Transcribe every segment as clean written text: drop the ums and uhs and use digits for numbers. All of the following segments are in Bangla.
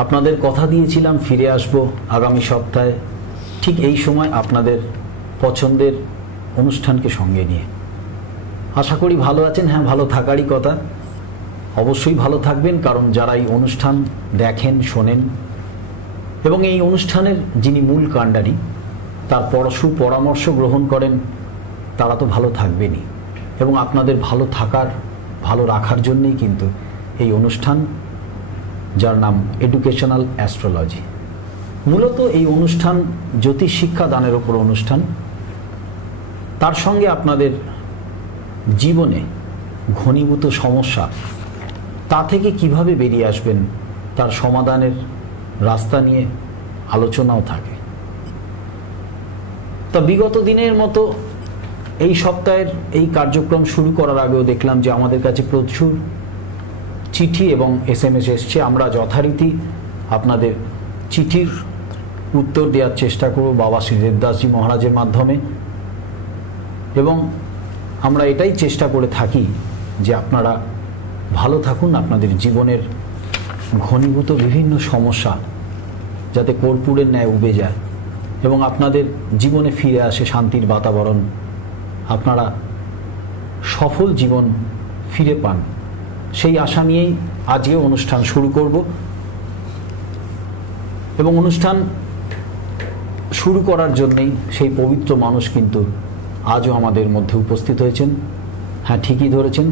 আপনাদের কথা দিয়েছিলাম ফিরে আসব আগামী সপ্তাহে ঠিক এই সময় আপনাদের পছন্দের অনুষ্ঠানকে সঙ্গে নিয়ে। আশা করি ভালো আছেন। হ্যাঁ, ভালো থাকারই কথা, অবশ্যই ভালো থাকবেন, কারণ যারা এই অনুষ্ঠান দেখেন, শোনেন এবং এই অনুষ্ঠানের যিনি মূল কাণ্ডারি তার সুপরামর্শ গ্রহণ করেন, তারা তো ভালো থাকবেনই। এবং আপনাদের ভালো থাকার, ভালো রাখার জন্যই কিন্তু এই অনুষ্ঠান, যার নাম এডুকেশনাল অ্যাস্ট্রোলজি। মূলত এই অনুষ্ঠান জ্যোতিষ শিক্ষা দানের ওপর অনুষ্ঠান। তার সঙ্গে আপনাদের জীবনে ঘনীভূত সমস্যা, তা থেকে কিভাবে বেরিয়ে আসবেন তার সমাধানের রাস্তা নিয়ে আলোচনাও থাকে। তা বিগত দিনের মতো এই সপ্তাহের এই কার্যক্রম শুরু করার আগেও দেখলাম যে আমাদের কাছে প্রচুর চিঠি এবং SMS এসছে। আমরা যথারীতি আপনাদের চিঠির উত্তর দেওয়ার চেষ্টা করব বাবা শ্রী দেবদাসজি মহারাজের মাধ্যমে, এবং আমরা এটাই চেষ্টা করে থাকি যে আপনারা ভালো থাকুন, আপনাদের জীবনের ঘনীভূত বিভিন্ন সমস্যা যাতে কর্পূরের ন্যায় উবে যায় এবং আপনাদের জীবনে ফিরে আসে শান্তির বাতাবরণ, আপনারা সফল জীবন ফিরে পান, সেই আশা নিয়েই আজকে অনুষ্ঠান শুরু করব। এবং অনুষ্ঠান শুরু করার জন্যই সেই পবিত্র মানুষ কিন্তু আজও আমাদের মধ্যে উপস্থিত হয়েছেন। হ্যাঁ, ঠিকই ধরেছেন,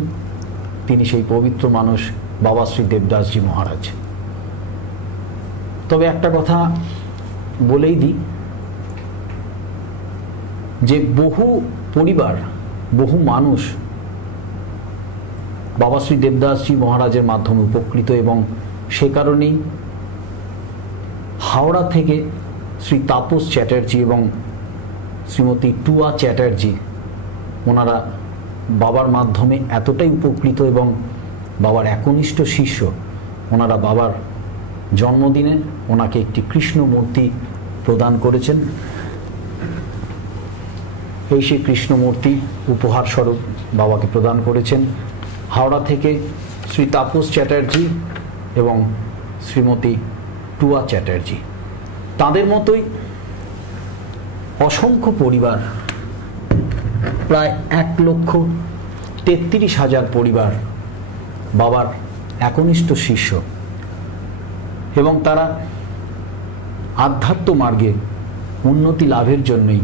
তিনি সেই পবিত্র মানুষ বাবা শ্রী দেবদাসজি মহারাজ। তবে একটা কথা বলেই দিই যে বহু পরিবার, বহু মানুষ বাবা শ্রী দেবদাসজি মহারাজের মাধ্যমে উপকৃত, এবং সে কারণেই হাওড়া থেকে শ্রী তাপস চ্যাটার্জি এবং শ্রীমতী টুয়া চ্যাটার্জি, ওনারা বাবার মাধ্যমে এতটাই উপকৃত এবং বাবার একনিষ্ঠ শিষ্য। ওনারা বাবার জন্মদিনে ওনাকে একটি কৃষ্ণ মূর্তি প্রদান করেছেন। এই সেই কৃষ্ণ মূর্তি উপহার স্বরূপ বাবাকে প্রদান করেছেন হাওড়া থেকে শ্রী তাপস চ্যাটার্জি এবং শ্রীমতী টুয়া চ্যাটার্জি। তাদের মতোই অসংখ্য পরিবার, প্রায় 1,33,000 পরিবার বাবার একনিষ্ঠ শিষ্য, এবং তারা আধ্যাত্ম মার্গে উন্নতি লাভের জন্যই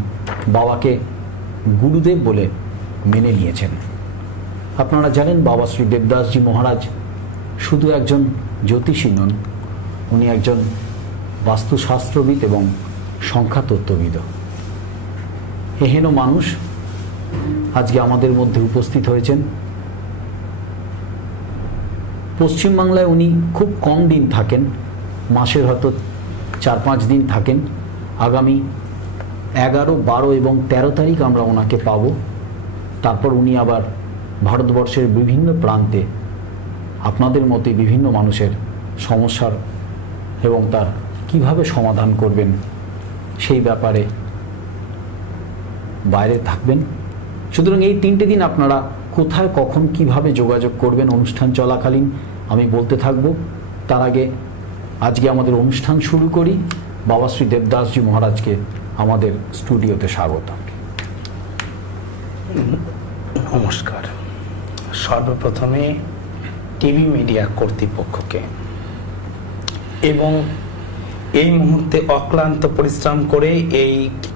বাবাকে গুরুদেব বলে মেনে নিয়েছেন। আপনারা জানেন বাবা শ্রী দেবদাসজি মহারাজ শুধু একজন জ্যোতিষী নন, উনি একজন বাস্তুশাস্ত্রবিদ এবং সংখ্যাতত্ত্ববিদ। এহেন মানুষ আজকে আমাদের মধ্যে উপস্থিত হয়েছেন। পশ্চিমবাংলায় উনি খুব কম দিন থাকেন, মাসের হয়তো 4-5 দিন থাকেন। আগামী 11, 12 এবং 13 তারিখ আমরা ওনাকে পাব। তারপর উনি আবার ভারতবর্ষের বিভিন্ন প্রান্তে আপনাদের মতে বিভিন্ন মানুষের সমস্যার এবং তার কিভাবে সমাধান করবেন সেই ব্যাপারে বাইরে থাকবেন। সুতরাং এই 3টে দিন আপনারা কোথায়, কখন, কিভাবে যোগাযোগ করবেন অনুষ্ঠান চলাকালীন আমি বলতে থাকব। তার আগে আজকে আমাদের অনুষ্ঠান শুরু করি। বাবা শ্রী দেবদাসজি মহারাজকে আমাদের স্টুডিওতে স্বাগত। নমস্কার। সর্বপ্রথমে টিভি মিডিয়া কর্তৃপক্ষকে এবং এই মুহূর্তে অক্লান্ত পরিশ্রম করে এই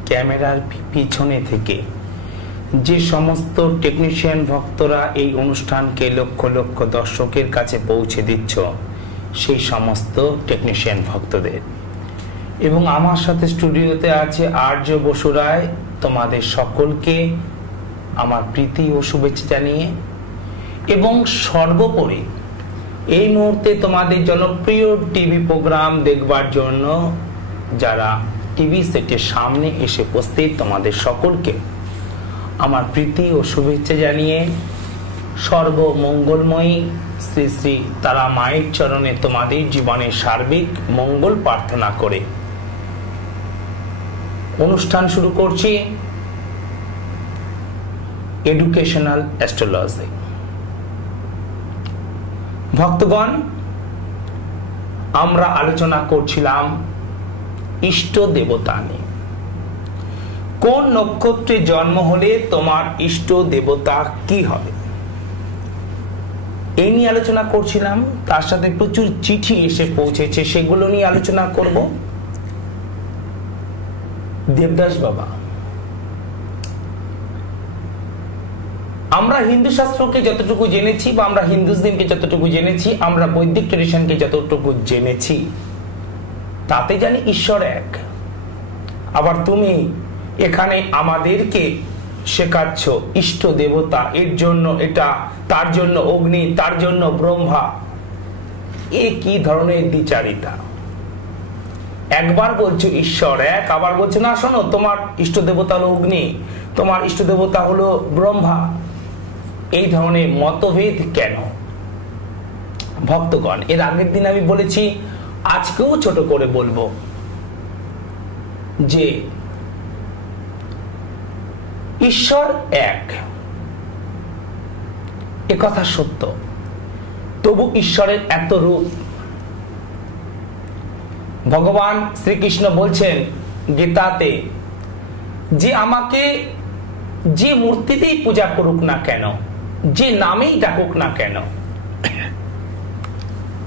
ক্যামেরার পিছনে থেকে যে সমস্ত টেকনিশিয়ান ভক্তরা এই অনুষ্ঠানকে লক্ষ লক্ষ দর্শকের কাছে পৌঁছে দিচ্ছ, সেই সমস্ত টেকনিশিয়ান ভক্তদের, এবং আমার সাথে স্টুডিওতে আছে আর্য বসু রায়, তোমাদের সকলকে আমার প্রীতি ও শুভেচ্ছা জানিয়ে, এবং সর্বোপরি এই মুহূর্তে তোমাদের জনপ্রিয় টিভি প্রোগ্রাম দেখবার জন্য যারা টিভি সেটের সামনে এসে উপস্থিত, তোমাদের সকলকে আমার প্রীতি ও শুভেচ্ছা জানিয়ে সর্বমঙ্গলময়ী শ্রী শ্রী তারা মায়ের চরণে তোমাদের জীবনের সার্বিক মঙ্গল প্রার্থনা করে অনুষ্ঠান শুরু করছি। Educational astrology. ভক্তগণ, আমরা আলোচনা করছিলাম ইষ্ট দেবতা নিয়ে। কোন নক্ষত্রে জন্ম হলে তোমার ইষ্ট দেবতা কি হবে এই নিয়ে আলোচনা করছিলাম। তার সাথে প্রচুর চিঠি এসে পৌঁছেছে, সেগুলো নিয়ে আলোচনা করব। দেবদাস বাবা, আমরা হিন্দু শাস্ত্রকে যতটুকু জেনেছি বা আমরা হিন্দুজমকে যতটুকু জেনেছি, আমরা বৈদিক ট্রেডিশনকে যতটুকু জেনেছি, তাতে জানি ঈশ্বর এক। আবার তুমি এখানে আমাদেরকে শেখাচ্ছ ইষ্ট দেবতা, এর জন্য এটা, তার জন্য অগ্নি, তার জন্য ব্রহ্মা। এ কি ধরনের দ্বিচারিতা? একবার বলছো ঈশ্বর এক, আবার বলছো না শোনো তোমার ইষ্ট দেবতা হলো অগ্নি, তোমার ইষ্ট দেবতা হলো ব্রহ্মা। এই ধরনের মতভেদ কেন? ভক্তগণ, এর আগের দিন আমি বলেছি, আজকেও ছোট করে বলবো যে ঈশ্বর এক, এ কথা সত্য। তবু ঈশ্বরের এত রূপ। ভগবান শ্রীকৃষ্ণ বলছেন গীতাতে যে আমাকে যে মূর্তিতেই পূজা করুক না কেন, যে নামেই ডাকুক না কেন,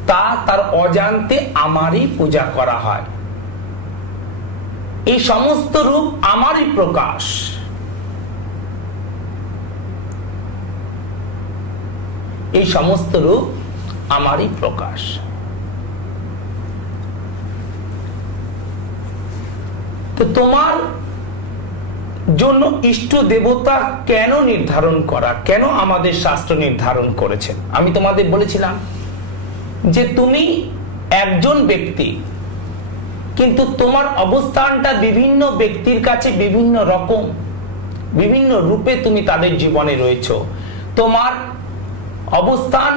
তা তার অজান্তে আমারই পূজা করা হয়। এই সমস্ত রূপ আমারই প্রকাশ। এই সমস্ত রূপ আমারই প্রকাশ। তো তোমার জন্য ইষ্ট দেবতা কেন নির্ধারণ করা, কেন আমাদের শাস্ত্র নির্ধারণ করেছেন? আমি তোমাদের বলেছিলাম যে তুমি একজন ব্যক্তি, কিন্তু তোমার অবস্থানটা বিভিন্ন ব্যক্তির কাছে বিভিন্ন রকম, বিভিন্ন রূপে তুমি তাদের জীবনে রয়েছো। তোমার অবস্থান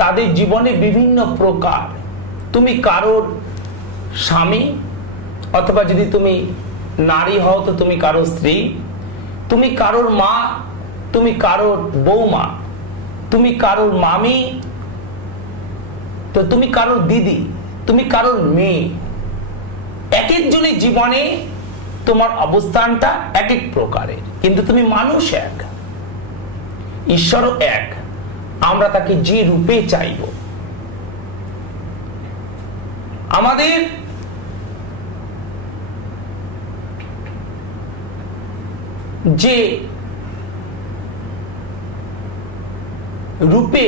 তাদের জীবনে বিভিন্ন প্রকার। তুমি কারোর স্বামী, অথবা যদি তুমি নারী হও তো তুমি কারোর স্ত্রী, তুমি কারোর মা, তুমি কারোর বৌমা, তুমি কারোর মামি, তো তুমি কারোর দিদি, তুমি কারোর মেয়ে। এক একজনের জীবনে তোমার অবস্থানটা এক এক প্রকারের, কিন্তু তুমি মানুষ এক, ঈশ্বরও এক। আমরা তাকে যে রূপে চাইব। আমাদের যে রূপে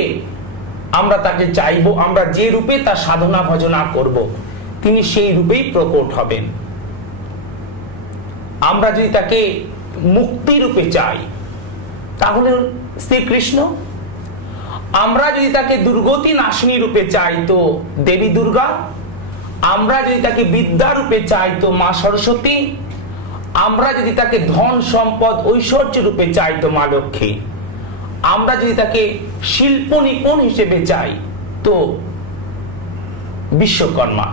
আমরা তাকে চাইব, আমরা যে রূপে তার সাধনা ভজনা করব, তিনি সেই রূপেই প্রকট হবেন। আমরা যদি তাকে মুক্তি রূপে চাই তাহলে শ্রীকৃষ্ণ, আমরা যদি তাকে দুর্গতি নাশিনী রূপে চাই তো দেবী দুর্গা, আমরা যদি তাকে বিদ্যা রূপে চাই তো মা সরস্বতী, আমরা যদি তাকে ধন সম্পদ ঐশ্বর্য রূপে চাই তো মা লক্ষ্মী, আমরা যদি তাকে শিল্প নিপুণ হিসেবে চাই তো বিশ্বকর্মা,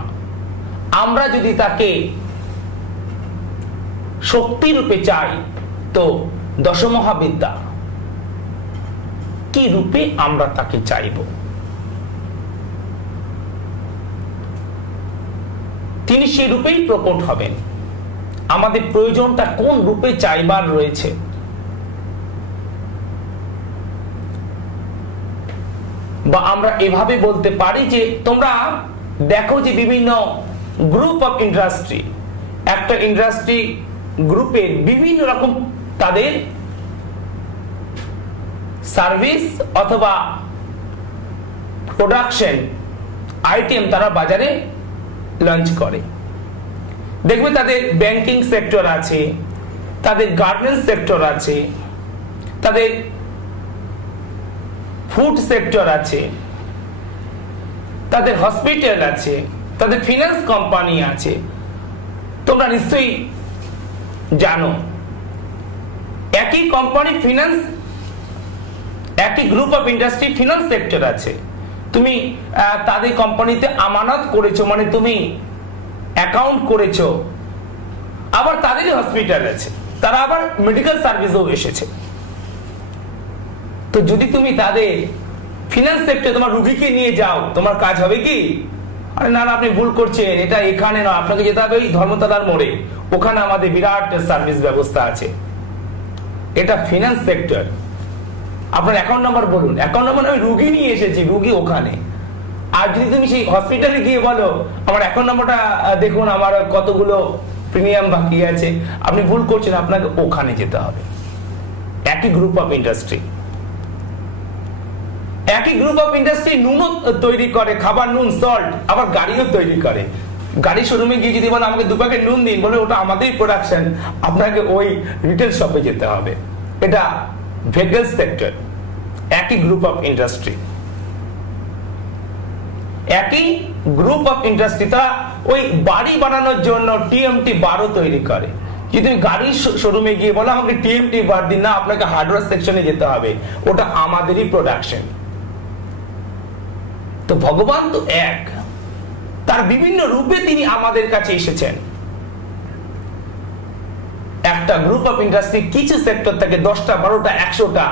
আমরা যদি তাকে শক্তি রূপে চাই তো দশমহাবিদ্যা। কি রূপে আমরা তাকে চাইব? তিনি সেই রূপেই প্রকট হবেন। আমাদের প্রয়োজনটা কোন রূপে চাইবার রয়েছে। বা আমরা এভাবে বলতে পারি যে তোমরা দেখো যে বিভিন্ন গ্রুপ অফ ইন্ডাস্ট্রি, একটা ইন্ডাস্ট্রি গ্রুপের বিভিন্ন রকম তাদের সার্ভিস অথবা প্রোডাকশন আইটেম তারা বাজারে লঞ্চ করে। দেখবে তাদের ব্যাংকিং সেক্টর আছে, তাদের গার্মেন্টস সেক্টর আছে, তাদের ফুড সেক্টর আছে, তাদের হসপিটাল আছে, তাদের ফিনান্স কোম্পানি আছে। তোমরা নিশ্চয়ই জানো একই কোম্পানি ফিনান্স, একই group of industry finance sector আছে। তুমি তাদের কোম্পানিতে আমানত করেছো, মানে তুমি অ্যাকাউন্ট করেছো। আবার তাদেরই হসপিটাল আছে, তারা আবার মেডিকেল সার্ভিসও এসেছে। তো যদি তুমি তাদের ফিনান্স সেক্টরে তোমার রুগীকে নিয়ে যাও, তোমার কাজ হবে কি? আরে না না, আপনি ভুল করছেন, এটা এখানে নয়, আপনাকে যেতে হবে ওই ধর্মতলার মোড়ে, ওখানে আমাদের বিরাট সার্ভিস ব্যবস্থা আছে, এটা ফিনান্স সেক্টর। আপনার অ্যাকাউন্ট নাম্বার বলুন। অ্যাকাউন্ট নাম্বার আমি রুগী নিয়ে এসেছি, রুগী ওখানে। আর যদি তুমি সেই হসপিটালে গিয়ে বলো আমার অ্যাকাউন্ট নাম্বারটা দেখুন, আমার কতগুলো প্রিমিয়াম বাকি আছে, আপনি ভুল করছেন, আপনাকে ওখানে যেতে হবে। একই গ্রুপ অফ ইন্ডাস্ট্রি, একই গ্রুপ অফ ইন্ডাস্ট্রি নুনও তৈরি করে, খাবার নুন, সল্ট, আবার গাড়িও তৈরি করে। গাড়ি শোরুমে গিয়ে যদি বলে আমাকে 2 প্যাকেট নুন দিন, বলে ওটা আমাদেরই প্রোডাকশন, আপনাকে ওই রিটেল শপে যেতে হবে। এটা ভেহিকল সেক্টর, একই গ্রুপ অফ ইন্ডাস্ট্রি, একই গ্রুপ অফ ইন্ডাস্ট্রি। তারা ওই বাড়ি বানানোর জন্য টিএমটি বারও তৈরি করে। যদি তুমি গাড়ির শোরুমে গিয়ে বলো আমাকে টিএমটি বার দিন, না, আপনাকে হার্ডওয়্যার সেকশনে যেতে হবে, ওটা আমাদেরই প্রোডাকশন। তো ভগবান তো এক, তার বিভিন্ন রূপে তিনি আমাদের কাছে এসেছেন। একটা গ্রুপ অফ ইন্ডাস্ট্রি কিছু সেক্টর থেকে 10টা 12টা 100টা।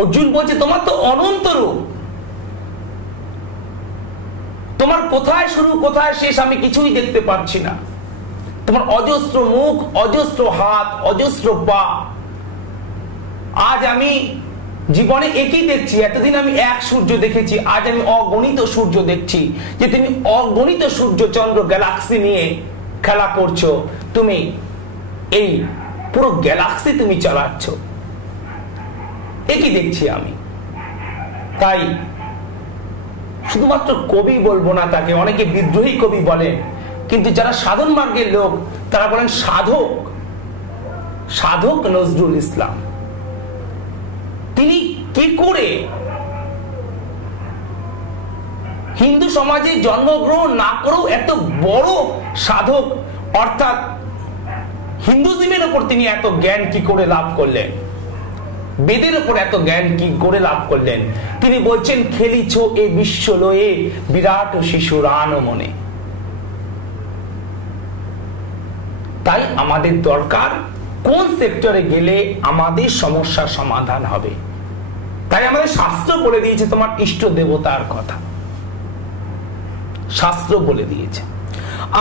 অর্জুন বলছে তোমার তো অনন্ত রূপ, তোমার কোথায় শুরু কোথায় শেষ আমি কিছুই দেখতে পাচ্ছি না। তোমার অজস্র মুখ, অজস্র হাত, অজস্র পা। আজ আমি জীবনে একই দেখছি, এতদিন আমি এক সূর্য দেখেছি, আজ আমি অগণিত সূর্য দেখছি। যে তুমি অগণিত সূর্য চন্দ্র গ্যালাক্সি নিয়ে খেলা করছো, তুমি এই পুরো গ্যালাক্সি তুমি চালাচ্ছ, একই দেখছি আমি। তাই শুধুমাত্র কবি বলবো না তাকে, অনেকে বিদ্রোহী কবি বলেন, কিন্তু যারা সাধন মার্গের লোক তারা বলেন সাধক, সাধক নজরুল ইসলাম। তিনি কি করে হিন্দু সমাজে জন্মগ্রহণ না করেও এত বড় সাধক, অর্থাৎ হিন্দুজমের উপর তিনি এত জ্ঞান কি করে লাভ করলেন, বেদের উপর এত জ্ঞান কি করে লাভ করলেন। তিনি বলছেন খেলিছ এ বিশ্ব লয়ে বিরাট শিশুর আন মনে। তাই আমাদের দরকার কোন সেক্টরে গেলে আমাদের সমস্যার সমাধান হবে। তাই আমাদের শাস্ত্র বলে দিয়েছে তোমার ইষ্ট দেবতার কথা, শাস্ত্র বলে দিয়েছে।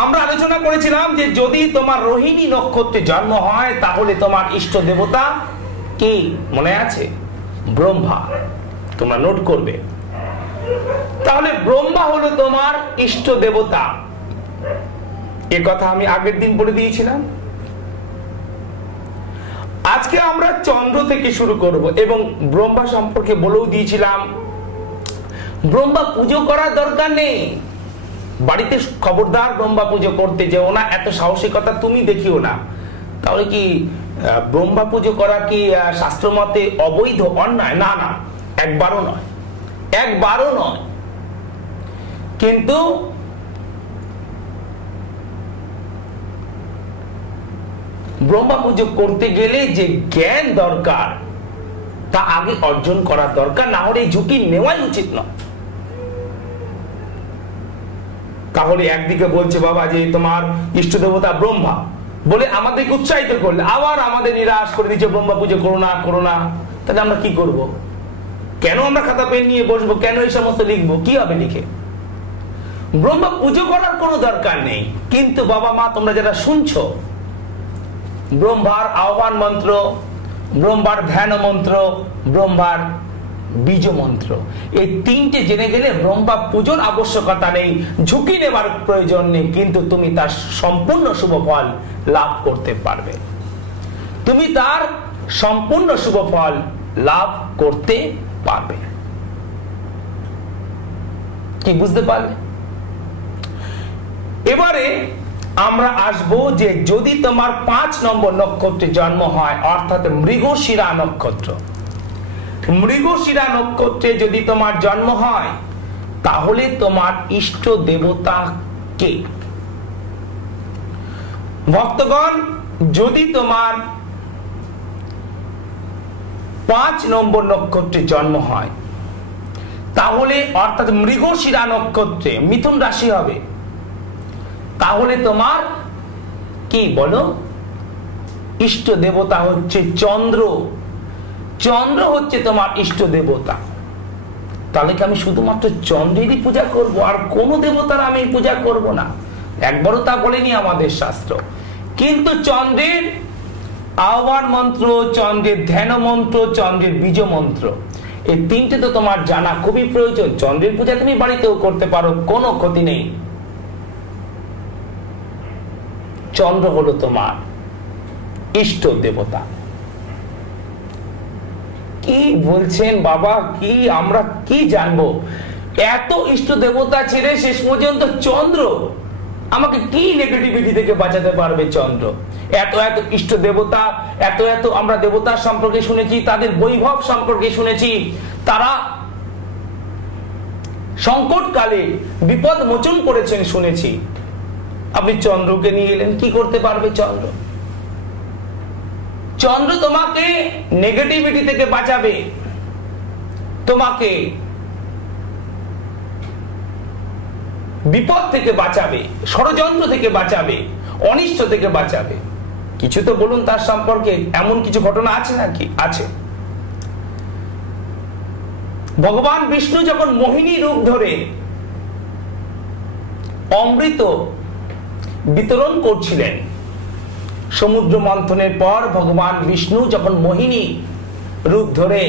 আমরা আলোচনা করেছিলাম যে যদি তোমার রোহিণী নক্ষত্রে জন্ম হয় তাহলে তোমার ইষ্ট দেবতা কি মনে আছে? ব্রহ্মা। তোমরা নোট করবে। তাহলে ব্রহ্মা হলো তোমার ইষ্ট দেবতা, এ কথা আমি আগের দিন বলে দিয়েছিলাম। আজকে আমরা চন্দ্র থেকে শুরু করব এবং ব্রহ্মা সম্পর্কে বলেও দিয়েছিলাম ব্রহ্মা পুজো করার দরকার নেই। বাড়িতে খবরদার ব্রহ্মা পুজো করতে যেও না, এত সাহসিকতা তুমি দেখিও না। তাহলে কি ব্রহ্মা পুজো করা কি শাস্ত্র মতে অবৈধ, অন্যায়? না না, একবারও নয়, একবারও নয়। কিন্তু ব্রহ্মা পুজো করতে গেলে যে জ্ঞান দরকার তা আগে অর্জন করা দরকার, না হলে ঝুঁকি নেওয়াই উচিত নয়। তাহলে একদিকে বলছে বাবা যে তোমার ইষ্ট দেবতা ব্রহ্মা বলে আমাদেরকে উৎসাহিত করলে, আবার আমাদের নিরাশ করে দিচ্ছে ব্রহ্মা পুজো করো না করো না। তাহলে আমরা কি করব? কেন আমরা খাতা পেন নিয়ে বসবো? কেন এই সমস্ত লিখবো? কি হবে লিখে? ব্রহ্মা পুজো করার কোনো দরকার নেই। কিন্তু বাবা মা তোমরা যারা শুনছো, ব্রহ্মার আহ্বান মন্ত্র, ব্রহ্মার ধ্যান মন্ত্র, ব্রহ্মার বীজ মন্ত্র, এই তিনটে জেনে গেলে ব্রহ্মা পূজার আবশ্যকতা নেই, ঝুঁকি নেবার প্রয়োজন নেই, কিন্তু তুমি তার সম্পূর্ণ শুভ ফল লাভ করতে পারবে। তুমি তার সম্পূর্ণ শুভ ফল লাভ করতে পারবে। কি বুঝতে পারলে? এবারে আমরা আসবো যে যদি তোমার 5 নম্বর নক্ষত্রে জন্ম হয়, অর্থাৎ মৃগশিরা নক্ষত্র, মৃগশিরা নক্ষত্রে যদি তোমার জন্ম হয় তাহলে তোমার ইষ্ট দেবতা কে? ভক্তগণ, যদি তোমার 5 নম্বর নক্ষত্রে জন্ম হয় তাহলে, অর্থাৎ মৃগশিরা নক্ষত্রে, মিথুন রাশি হবে, তাহলে তোমার কি বলো? ইষ্ট দেবতা হচ্ছে চন্দ্র। চন্দ্র হচ্ছে তোমার ইষ্ট দেবতা। তাহলে কি আমি শুধুমাত্র চন্দ্রেরই পূজা করব, আর কোনো দেবতার আমি পূজা করব না? একবারও তা বলেনি আমাদের শাস্ত্র। কিন্তু চন্দ্রের আহ্বান মন্ত্র, চন্দ্রের ধ্যান মন্ত্র, চন্দ্রের বীজ মন্ত্র, এই তিনটে তো তোমার জানা খুবই প্রয়োজন। চন্দ্রের পূজা তুমি বাড়িতেও করতে পারো, কোনো ক্ষতি নেই। চন্দ্র হলো তোমার ইষ্ট দেবতা। কি বলছেন বাবা, কি আমরা কি জানবো? এত ইষ্ট দেবতা ছেড়ে শেষ পর্যন্ত চন্দ্র আমাকে কি নেগেটিভিটি থেকে বাঁচাতে পারবে? চন্দ্র এত এত ইষ্ট দেবতা, এত এত আমরা দেবতার সম্পর্কে শুনেছি, তাদের বৈভব সম্পর্কে শুনেছি, তারা সংকটকালে বিপদ মোচন করেছেন শুনেছি। আপনি চন্দ্রকে নিয়ে এলেন, কি করতে পারবে চন্দ্র? চন্দ্র তোমাকে নেগেটিভিটি থেকে বাঁচাবে, তোমাকে বিপদ থেকে বাঁচাবে, ষড়যন্ত্র থেকে বাঁচাবে, অনিষ্ট থেকে বাঁচাবে। কিছু তো বলুন তার সম্পর্কে, এমন কিছু ঘটনা আছে নাকি? আছে। ভগবান বিষ্ণু যখন মোহিনী রূপ ধরে অমৃত বিতরণ করছিলেন, সমুদ্র মন্থনের পর ভগবান বিষ্ণু যখন মোহিনী রূপ ধরে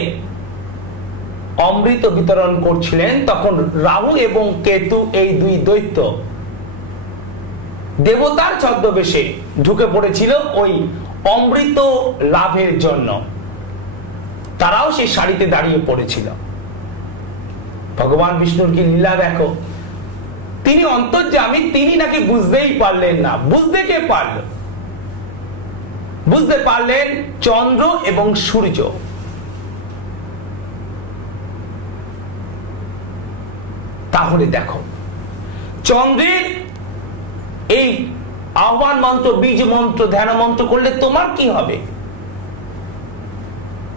অমৃত বিতরণ করছিলেন, তখন রাহু এবং কেতু এই দুই দৈত্য দেবতার ছদ্মবেশে ঢুকে পড়েছিল ওই অমৃত লাভের জন্য। তারাও সেই সারিতে দাঁড়িয়ে পড়েছিল। ভগবান বিষ্ণুর কি লীলা দেখো! তিনি অন্তর্যামী, তিনি নাকি বুঝতেই পারলেন না। বুঝতে কে পারল? বুঝতে পারলেন চন্দ্র এবং সূর্য। তাহলে দেখো, চন্দ্রের এই আহ্বান মন্ত্র, বীজ মন্ত্র, ধ্যান মন্ত্র করলে তোমার কি হবে?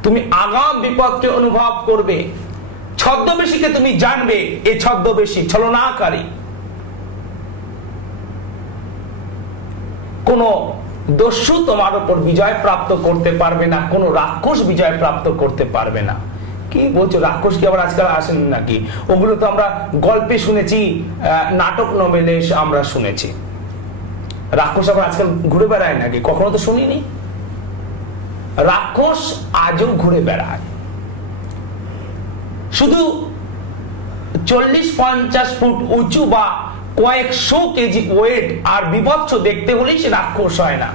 তুমি আগাম বিপদকে অনুভব করবে। ছদ্মবেশীকে তুমি জানবে, এই ছদ্মবেশী ছলনাকারী। কোন দস্যু তোমার উপর বিজয় প্রাপ্ত করতে পারবে না, কোন রাক্ষস বিজয় প্রাপ্ত করতে পারবে না। কি বলছো? রাক্ষস কি আবার আজকাল আসেন নাকি? ওগুলো তো আমরা গল্পে শুনেছি, নাটক নভেলে আমরা শুনেছি। রাক্ষস আবার আজকাল ঘুরে বেড়ায় নাকি? কখনো তো শুনিনি। রাক্ষস আজও ঘুরে বেড়ায়। শুধু 40-50 ফুট উঁচু বা কয়েকশো কেজি ওয়েট আর বিভৎস দেখতে হলেই সে রাক্ষস হয় না।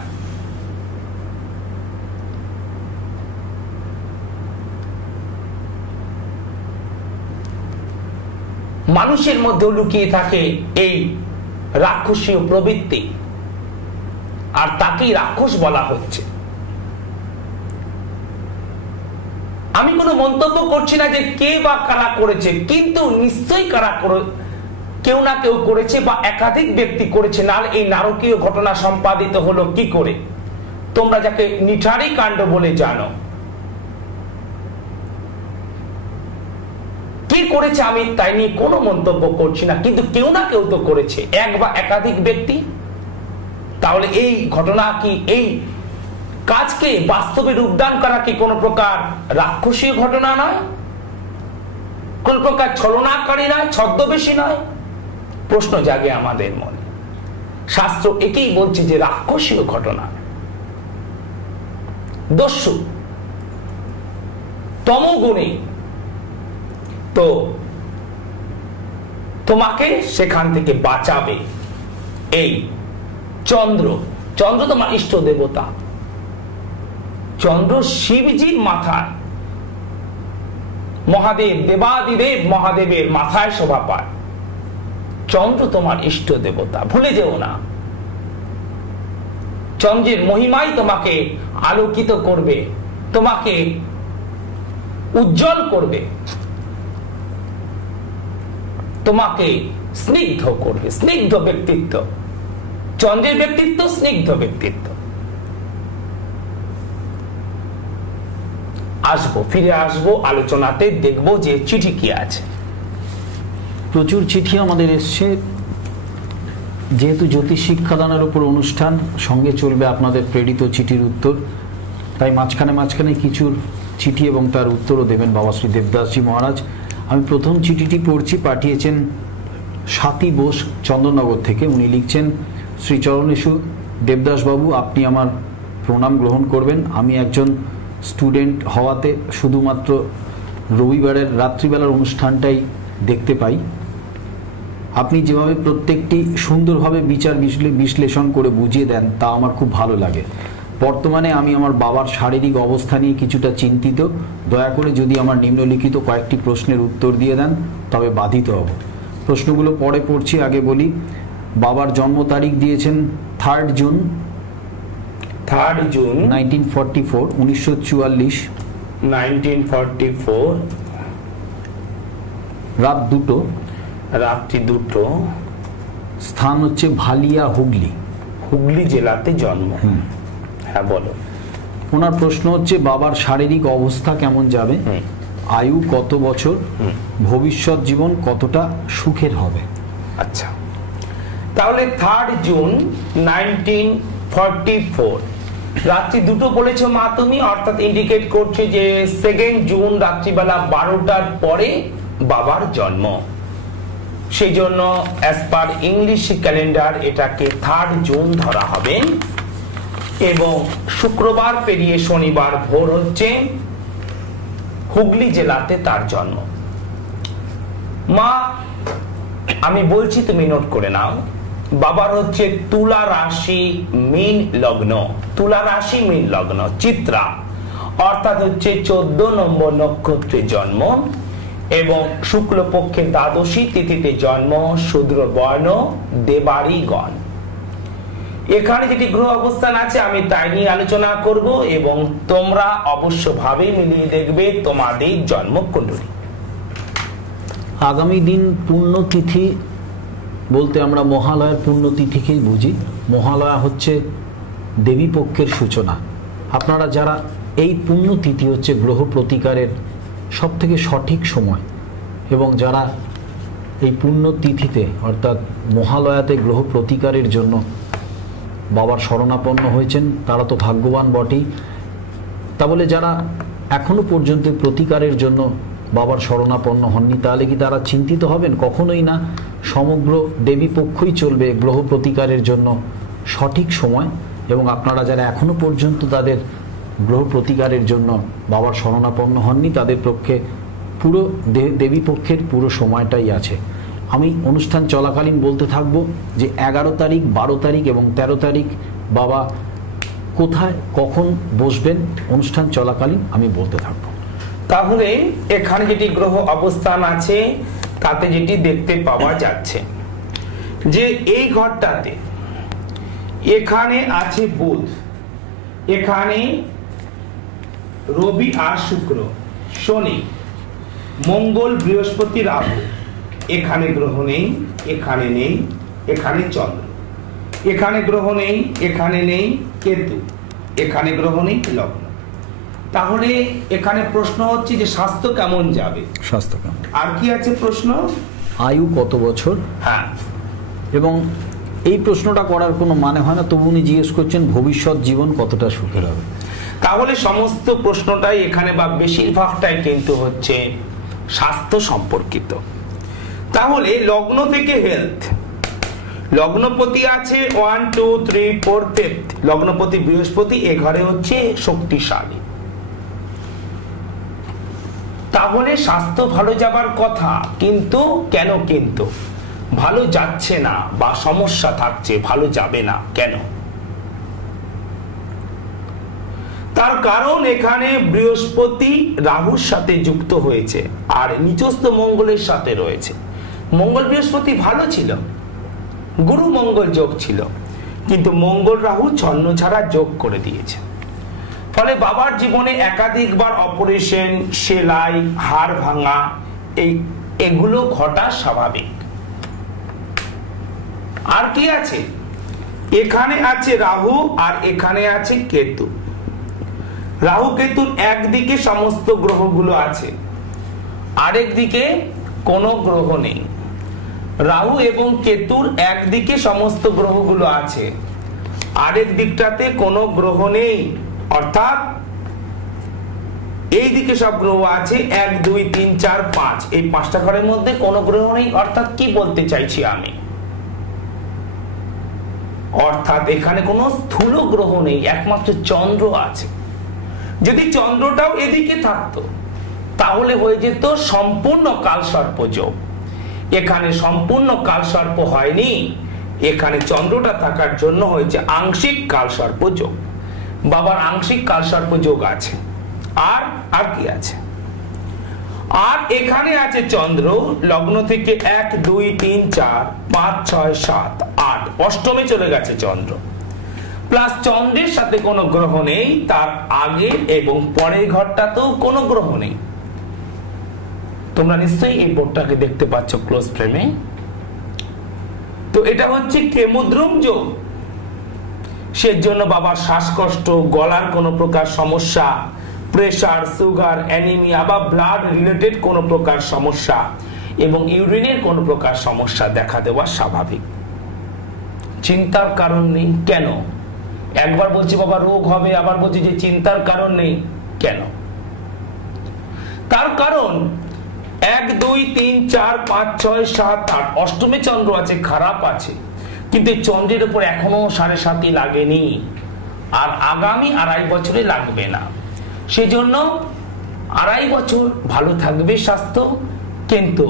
মানুষের মধ্যে লুকিয়ে থাকে এই রাক্ষসীয় প্রবৃত্তি, আর তাকেই রাক্ষস বলা হচ্ছে। আমি কোনো মন্তব্য করছি না যে কে বা কারা করেছে, কিন্তু নিশ্চয়ই কারা কেউ না কেউ করেছে বা একাধিক ব্যক্তি করেছে। নাহলে এই নারকীয় ঘটনা সম্পাদিত হলো কি করে? তোমরা যাকে নিঠারি কাণ্ড বলে জানো, কে করেছে আমি তাই নিয়ে কোনো মন্তব্য করছি না, কিন্তু কেউ না কেউ তো করেছে, এক বা একাধিক ব্যক্তি। তাহলে এই ঘটনা কি, এই কাজকে বাস্তবে রূপদান করা কি কোন প্রকার রাক্ষসীয় ঘটনা নয়? কোন প্রকার ছলনাকারী নয়? ছদ্মবেশী নয়? প্রশ্ন জাগে আমাদের মনে। শাস্ত্র একেই বলছে যে রাক্ষসীয় ঘটনা, দস্যু, তমগুণী। তো তোমাকে সেখান থেকে বাঁচাবে এই চন্দ্র। চন্দ্র তোমার ইষ্ট দেবতা। চন্দ্র শিবজির মাথায়, মহাদেব, দেবাদিদেব মহাদেবের মাথায় শোভা পায়। চন্দ্র তোমার ইষ্ট দেবতা, ভুলে যেও না। চন্দ্রের মহিমাই তোমাকে আলোকিত করবে, তোমাকে উজ্জ্বল করবে, তোমাকে স্নিগ্ধ করবে। স্নিগ্ধ ব্যক্তিত্ব, চন্দ্রের ব্যক্তিত্ব স্নিগ্ধ ব্যক্তিত্ব। ফিরে আসবো আলোচনাতে, দেখবো যে চিঠি কি আছে। প্রচুর চিঠি আমাদের এসছে। যেহেতু জ্যোতিষ শিক্ষাদানের উপর অনুষ্ঠান, সঙ্গে চলবে আপনাদের প্রেরিত চিঠির উত্তর, তাই মাঝখানে মাঝখানে কিছু চিঠি এবং তার উত্তরও দেবেন বাবা শ্রী দেবদাসজি মহারাজ। আমি প্রথম চিঠিটি পড়ছি, পাঠিয়েছেন স্বাতী বোস চন্দননগর থেকে। উনি লিখছেন, শ্রীচরণেশু দেবদাসবাবু, আপনি আমার প্রণাম গ্রহণ করবেন। আমি একজন স্টুডেন্ট হওয়াতে শুধুমাত্র রবিবারের রাত্রিবেলার অনুষ্ঠানটাই দেখতে পাই। আপনি যেভাবে প্রত্যেকটি সুন্দরভাবে বিচার বিশ্লেষণ করে বুঝিয়ে দেন তা আমার খুব ভালো লাগে। বর্তমানে আমি আমার বাবার শারীরিক অবস্থা নিয়ে কিছুটা চিন্তিত। দয়া করে যদি আমার নিম্নলিখিত কয়েকটি প্রশ্নের উত্তর দিয়ে দেন তবে বাধিত হব। প্রশ্নগুলো পরে পড়ছি, আগে বলি। বাবার জন্ম তারিখ দিয়েছেন 3 জুন 1944, 1944, রাত্রি 2টো, স্থান হচ্ছে ভালিয়া, হুগলি জেলাতে জন্ম। হ্যাঁ বলো। ওনার প্রশ্ন হচ্ছে, বাবার শারীরিক অবস্থা কেমন যাবে, আয়ু কত বছর, ভবিষ্যৎ জীবন কতটা সুখের হবে? আচ্ছা, তাহলে 3 জুন 1944 রাত্রি 2টো বলেছো মা তুমি, অর্থাৎ ইন্ডিকেট করছে যে 2 জুন রাত্রিবেলা 12টার পরে বাবার জন্ম। সেই জন্য অ্যাজ পার ইংলিশ ক্যালেন্ডার এটাকে 3 জুন ধরা হবে এবং শুক্রবার পেরিয়ে শনিবার ভোর হচ্ছে হুগলি জেলাতে তার জন্ম। মা আমি বলছি, তুমি নোট করে নাও। বাবার হচ্ছে তুলা রাশি মীন লগ্ন, তুলা রাশি মীন লগ্ন, চিত্রা, অর্থাৎ হচ্ছে 14 নম্বর নক্ষত্রে জন্ম এবং শুক্লপক্ষের দ্বাদশী তিথিতে জন্ম, শূদ্র বর্ণ, দেবাড়িগণ। এখানে যেটি গ্রহ অবস্থান আছে আমি তাই নিয়ে আলোচনা করব এবং তোমরা অবশ্যভাবে মিলিয়ে দেখবে তোমাদের জন্মকুণ্ডলী। আগামী দিন পুণ্যতিথি বলতে আমরা মহালয়ার পুণ্যতিথিকেই বুঝি। মহালয়া হচ্ছে দেবী পক্ষের সূচনা। আপনারা যারা এই পুণ্যতিথি হচ্ছে গ্রহ প্রতিকারের সব থেকে সঠিক সময় এবং যারা এই পুণ্যতিথিতে অর্থাৎ মহালয়াতে গ্রহ প্রতিকারের জন্য বাবার শরণাপন্ন হয়েছেন তারা তো ভাগ্যবান বটেই। তা বলে যারা এখনো পর্যন্ত প্রতিকারের জন্য বাবার শরণাপন্ন হননি তাহলে কি তারা চিন্তিত হবেন? কখনোই না। সমগ্র দেবী পক্ষই চলবে গ্রহ প্রতিকারের জন্য সঠিক সময় এবং আপনারা যারা এখনো পর্যন্ত তাদের গ্রহ প্রতিকারের জন্য বাবার শরণাপন্ন হননি তাদের পক্ষে পুরো দেবী পক্ষের পুরো সময়টাই আছে। আমি অনুষ্ঠান চলাকালীন বলতে থাকব যে 11 তারিখ, 12 তারিখ এবং 13 তারিখ বাবা কোথায় কখন বসবেন অনুষ্ঠান চলাকালীন আমি বলতে থাকব। তাহলে এখানে যেটি গ্রহ অবস্থান আছে তাতে যেটি দেখতে পাওয়া যাচ্ছে যে এই ঘরটাতে এখানে আছে বুধ, এখানে রবি আর শুক্র, শনি, মঙ্গল, বৃহস্পতি, রাহু। এখানে গ্রহ নেই, এখানে নেই, এখানে চন্দ্র, এখানে গ্রহ নেই, এখানে নেই কেতু, এখানে গ্রহ নেই লগ্ন। তাহলে এখানে প্রশ্ন হচ্ছে যে স্বাস্থ্য কেমন যাবে, স্বাস্থ্য কেমন, আর কি আছে প্রশ্ন, আয়ু কত বছর। হ্যাঁ, এবং এই প্রশ্নটা করার কোনো মানে হয় না, তবু উনি জিজ্ঞেস করছেন ভবিষ্যৎ জীবন কতটা সুখের হবে। তাহলে সমস্ত প্রশ্নটাই এখানে বা বেশিরভাগটাই কিন্তু হচ্ছে স্বাস্থ্য সম্পর্কিত। তাহলে লগ্ন থেকে হেলথ, লগ্নপতি আছে 1 2 3 4 5, লগ্নপতি বৃহস্পতি এ ঘরে হচ্ছে শক্তিশালী। তাহলে স্বাস্থ্য ভালো যাবার কথা, কিন্তু কেন কিন্তু ভালো যাচ্ছে না বা সমস্যা থাকছে, ভালো যাবে না কেন? তার কারণ এখানে বৃহস্পতি রাহুর সাথে যুক্ত হয়েছে আর নিচস্থ মঙ্গলের সাথে রয়েছে। মঙ্গল বৃহস্পতি ভালো ছিল, গুরু মঙ্গল যোগ ছিল, কিন্তু মঙ্গল রাহু ছন্ন ছাড়া যোগ করে দিয়েছে। ফলে বাবার জীবনে একাধিকবার অপারেশন, সেলাই, হাড় ভাঙা এগুলো ঘটা স্বাভাবিক। আর কি আছে, এখানে আছে রাহু আর এখানে আছে কেতু। রাহু কেতুর একদিকে সমস্ত গ্রহগুলো আছে, আরেক দিকে কোনো গ্রহ নেই। রাহু এবং কেতুর একদিকে সমস্ত গ্রহগুলো আছে, আরেক দিকটাতে কোনো গ্রহ নেই। অর্থাৎ এইদিকে সব গ্রহ আছে 1 2 3 4 5, এই 5টা ঘরের মধ্যে কোনো গ্রহ নেই। অর্থাৎ কি বলতে চাইছি আমি, অর্থাৎ এখানে কোনো স্থূল গ্রহ নেই, একমাত্র চন্দ্র আছে। যদি চন্দ্রটাও এদিকে থাকতো তাহলে হয়ে যেত সম্পূর্ণ কালসর্প যোগ। এখানে সম্পূর্ণ কালসর্প হয়নি, এখানে চন্দ্রটা থাকার জন্য হয়েছে আংশিক কালসর্প যোগ। বাবার আংশিক কালসর্প যোগ আছে। আর কি আছে? আর এখানে আছে চন্দ্র, লগ্ন থেকে 1 2 3 4 5 6 7 8, অষ্টমে চলে গেছে চন্দ্র। প্লাস চন্দ্রের সাথে কোনো গ্রহ নেই, তার আগে এবং পরের ঘরটাতেও কোনো গ্রহ নেই। তোমরা নিশ্চয়ই এই বোর্ডটাকে দেখতে পাচ্ছ ক্লোজ ফ্রেমে। তো এটা হচ্ছে কেমুদ্রুম যোগ। সেজন্য বাবার শ্বাসকষ্ট, গলার কোনো প্রকার সমস্যা, প্রেসার, সুগার, অ্যানিমিয়া বা ব্লাড রিলেটেড কোনো প্রকার সমস্যা এবং ইউরিনের কোনো প্রকার সমস্যা দেখা দেওয়া স্বাভাবিক। চিন্তার কারণ নেই। কেন? একবার বলছি বাবা রোগ হবে, আবার বলছি যে চিন্তার কারণ নেই। কেন? তার কারণ 1 2 3 4 5 6 7 8, অষ্টমে চন্দ্র আছে, খারাপ আছে, কিন্তু চন্দ্রের উপর এখনো 7.5 লাগেনি, আর আগামী 2.5 বছরে লাগবে না। সেজন্য 2.5 বছর ভালো থাকবে স্বাস্থ্য, কিন্তু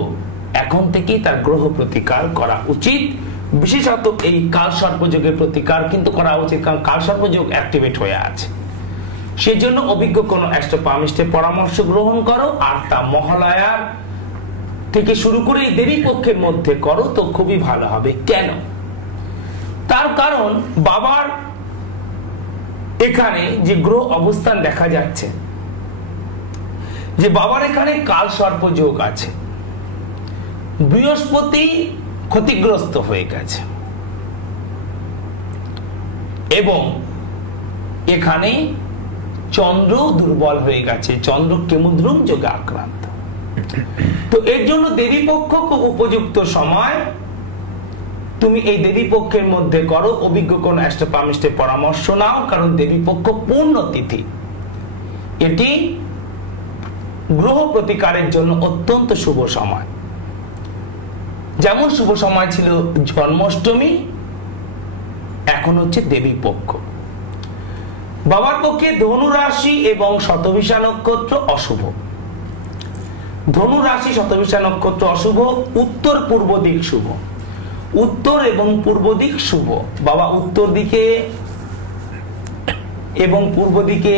এখন থেকেই তার গ্রহ প্রতিকার করা উচিত। বিশেষত এই কালসর্পযোগের প্রতিকার কিন্তু করা উচিত, কারণ কালসর্পযোগ অ্যাক্টিভেট হয়ে আছে। সেজন্য অভিজ্ঞ কোনো অ্যাস্ট্রোপামিস্টের পরামর্শ গ্রহণ করো, আর তা মহালয়ার থেকে শুরু করে এই দেবী পক্ষের মধ্যে করো, তো খুবই ভালো হবে। কেন? তার কারণ বাবার এখানে যে গ্রহ অবস্থান দেখা যাচ্ছে, যে বাবার এখানে কালসর্প যোগ আছে, বৃহস্পতি ক্ষতিগ্রস্ত হয়ে গেছে এবং এখানে চন্দ্র দুর্বল হয়ে গেছে, চন্দ্র কেমুদ্রুম যোগে আক্রান্ত। তো এর জন্য দেবী পক্ষ খুব উপযুক্ত সময়। তুমি এই দেবী পক্ষের মধ্যে করো, অভিজ্ঞ কোন অ্যাস্ট্রোপামিস্টের পরামর্শ নাও, কারণ দেবী পক্ষ পূর্ণ তিথি, এটি গ্রহ প্রতিকারের জন্য অত্যন্ত শুভ সময়। যেমন শুভ সময় ছিল জন্মাষ্টমী, এখন হচ্ছে দেবী পক্ষ। বাবার পক্ষে ধনু রাশি এবং শতভিষা নক্ষত্র অশুভ। ধনু রাশি শতভিষা নক্ষত্র অশুভ, উত্তর পূর্ব দিক শুভ। উত্তর এবং পূর্ব দিক শুভ। বাবা উত্তর দিকে এবং পূর্ব দিকে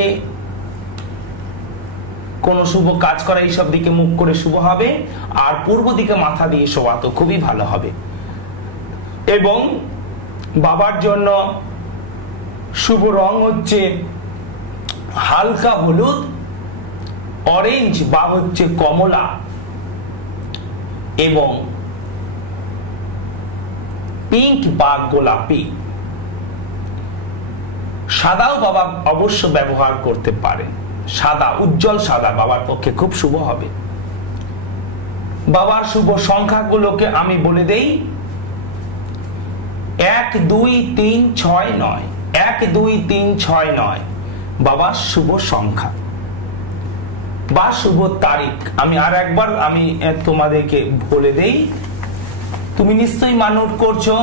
কোন শুভ কাজ করা, এইসব দিকে মুখ করে শুভ হবে, আর পূর্ব দিকে মাথা দিয়ে শোয়া তো খুবই ভালো হবে। এবং বাবার জন্য শুভ রং হচ্ছে হালকা হলুদ, অরেঞ্জ বা হচ্ছে কমলা এবং পিঙ্ক বা গোলাপি। সাদাও বাবা অবশ্য ব্যবহার করতে পারেন, সাদা, উজ্জ্বল সাদা বাবার পক্ষে খুব শুভ হবে। বাবার শুভ সংখ্যাগুলোকে আমি বলে দেই, 1 2 3 6 9, 1 2 3 6 9 বাবার শুভ সংখ্যা বা শুভ তারিখ। আমি আর একবার আমি তোমাদেরকে বলে দেই, তুমি নিশ্চয়ই নোট করছো।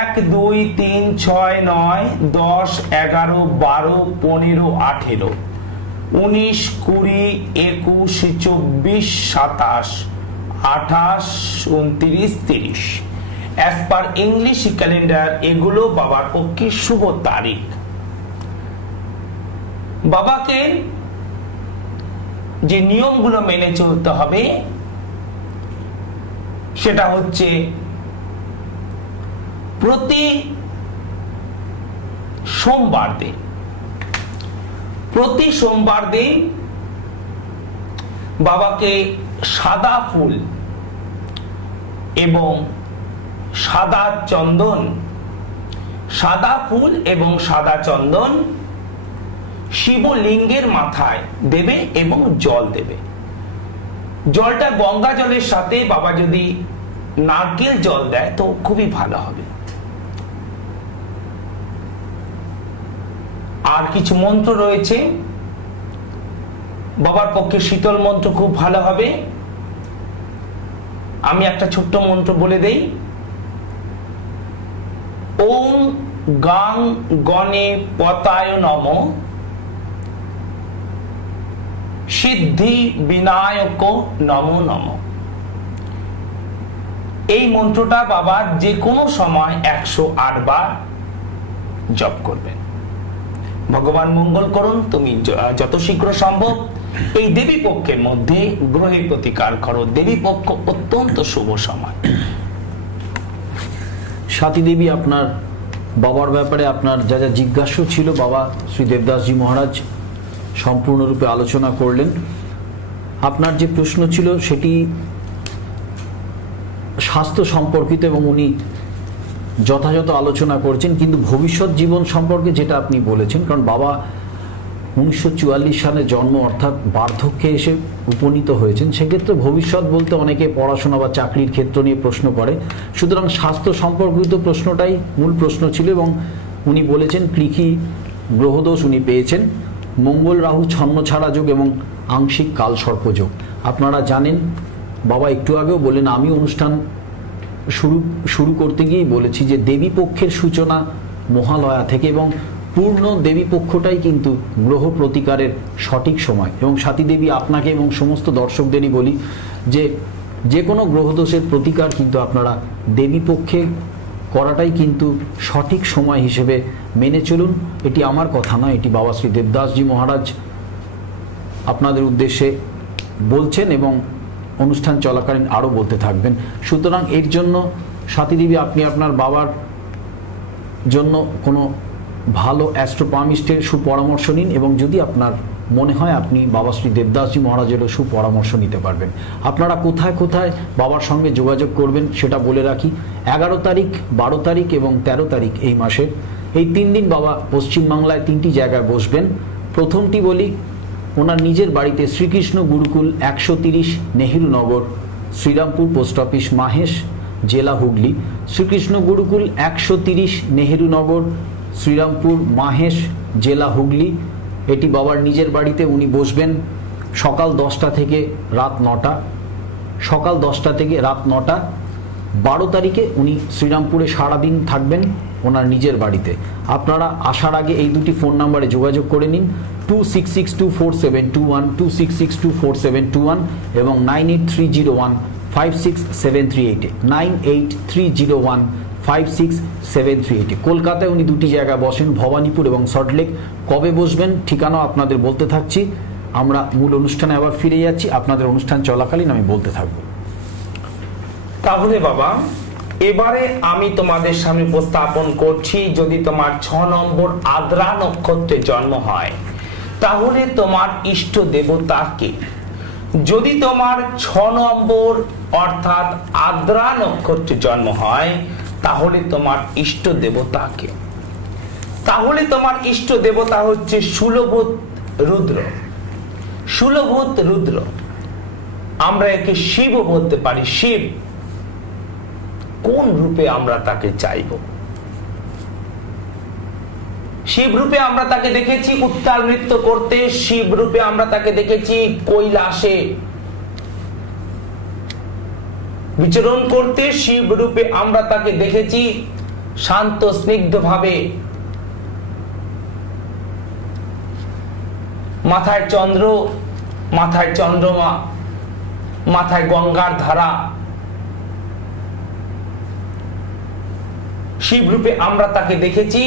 1 2 3 6 9 10 11 12 15 18 19 20 21 24 27 28 29 30 অ্যাজ পার ইংলিশ ক্যালেন্ডার এগুলো বাবার পক্ষে শুভ তারিখ। বাবাকে যে নিয়মগুলো মেনে চলতে হবে সেটা হচ্ছে প্রতি সোমবার দিন বাবাকে সাদা ফুল এবং সাদা চন্দন, সাদা ফুল এবং সাদা চন্দন শিবলিঙ্গের মাথায় দেবে এবং জল দেবে। জলটা গঙ্গা জলের সাথে বাবা যদি নারকেল জল দেয় তো খুবই ভালো হবে। আর কিছু মন্ত্র রয়েছে বাবার পক্ষে শীতল মন্ত্র খুব ভালো হবে। আমি একটা ছোট্ট মন্ত্র বলে দেই। ওম গাং গণে পতায় নমঃ সিদ্ধি বিনায়ক নমো নমঃ। এই মন্ত্রটা বাবার যে কোনো সময় 108 বার জপ করবেন। ভগবান মঙ্গল করুন। তুমি যত শীঘ্র সম্ভব এই দেবী পক্ষের মধ্যে গ্রহের প্রতিকার করো। দেবী পক্ষ অত্যন্ত শুভ সময়। সাথী দেবী, আপনার বাবার ব্যাপারে আপনার যা যা জিজ্ঞাসা ছিল বাবা শ্রী দেবদাসজি মহারাজ সম্পূর্ণরূপে আলোচনা করলেন। আপনার যে প্রশ্ন ছিল সেটি স্বাস্থ্য সম্পর্কিত এবং উনি যথাযথ আলোচনা করছেন, কিন্তু ভবিষ্যৎ জীবন সম্পর্কে যেটা আপনি বলেছেন, কারণ বাবা 1944 সালে জন্ম, অর্থাৎ বার্ধক্যে এসে উপনীত হয়েছেন, সেক্ষেত্রে ভবিষ্যৎ বলতে অনেকে পড়াশোনা বা চাকরির ক্ষেত্র নিয়ে প্রশ্ন করে। সুতরাং স্বাস্থ্য সম্পর্কিত প্রশ্নটাই মূল প্রশ্ন ছিল এবং উনি বলেছেন কি কি গ্রহদোষ উনি পেয়েছেন। মঙ্গল রাহু ছন্ন ছাড়া যোগ এবং আংশিক কালসর্প যোগ। আপনারা জানেন, বাবা একটু আগেও বললেন, আমি অনুষ্ঠান শুরু করতে গিয়েই বলেছি যে দেবী পক্ষের সূচনা মহালয়া থেকে এবং পূর্ণ দেবী পক্ষটাই কিন্তু গ্রহ প্রতিকারের সঠিক সময়। এবং সাথী দেবী, আপনাকে এবং সমস্ত দর্শকদেরই বলি যে কোনো গ্রহদোষের প্রতিকার কিন্তু আপনারা দেবী পক্ষে করাটাই কিন্তু সঠিক সময় হিসেবে মেনে চলুন। এটি আমার কথা নয়, এটি বাবা শ্রী দেবদাসজি মহারাজ আপনাদের উদ্দেশ্যে বলছেন এবং অনুষ্ঠান চলাকালীন আরও বলতে থাকবেন। সুতরাং এর জন্য সাথী দেবী, আপনি আপনার বাবার জন্য কোনো ভালো অ্যাস্ট্রোপামিস্টের সুপরামর্শ নিন এবং যদি আপনার মনে হয় আপনি বাবা শ্রী দেবদাসজি মহারাজেরও সুপরামর্শ নিতে পারবেন। আপনারা কোথায় কোথায় বাবার সঙ্গে যোগাযোগ করবেন সেটা বলে রাখি। 11 তারিখ, 12 তারিখ এবং 13 তারিখ এই মাসের, এই 3 দিন বাবা পশ্চিমবাংলায় 3টি জায়গায় বসবেন। প্রথমটি বলি, ওনার নিজের বাড়িতে শ্রীকৃষ্ণ গুরুকুল 130 নেহেরু নগর, শ্রীরামপুর পোস্ট অফিস, মাহেশ, জেলা হুগলি। শ্রীকৃষ্ণ গুরুকুল 130 নেহেরু নগর, শ্রীরামপুর, মাহেশ, জেলা হুগলি। এটি বাবার নিজের বাড়িতে উনি বসবেন সকাল 10টা থেকে রাত 9টা, সকাল 10টা থেকে রাত 9টা। 12 তারিখে উনি শ্রীরামপুরে সারাদিন থাকবেন ওনার নিজের বাড়িতে। আপনারা আসার আগে এই দুটি ফোন নাম্বারে যোগাযোগ করে নিন, 26624721, 26624721 এবং 9830156738, 9830156738। কলকাতায় উনি দুটি জায়গায় বসেন, ভবানীপুর এবং সল্টলেক। কবে বসবেন ঠিকানা আপনাদের বলতে থাকছি। আমরা মূল অনুষ্ঠানে আবার ফিরে যাচ্ছি, আপনাদের অনুষ্ঠান চলাকালীন আমি বলতে থাকবো। তাহলে বাবা, এবারে আমি তোমাদের সামনে উপস্থাপন করছি, যদি তোমার 6 নম্বর আদ্রা নক্ষত্রে জন্ম হয় তাহলে তোমার ইষ্ট দেবতা কে? যদি তোমার 6 নম্বর অর্থাৎ আদ্রা নক্ষত্রে জন্ম হয় তাহলে তোমার ইষ্ট দেবতা কে? তাহলে তোমার ইষ্ট দেবতা হচ্ছে শূলভূত রুদ্র। শূলভূত রুদ্র, আমরা একে শিব বলতে পারি। শিব কোন রূপে আমরা তাকে চাইব? শিব রূপে আমরা তাকে দেখেছি উত্তাল নৃত্য করতে, শিব রূপে আমরা তাকে দেখেছি কৈলাসে বিচরণ করতে, শিব রূপে আমরা তাকে দেখেছি শান্ত স্নিগ্ধ ভাবে মাথায় চন্দ্র, মাথায় চন্দ্রমা, মাথায় গঙ্গার ধারা। শিব রূপে আমরা তাকে দেখেছি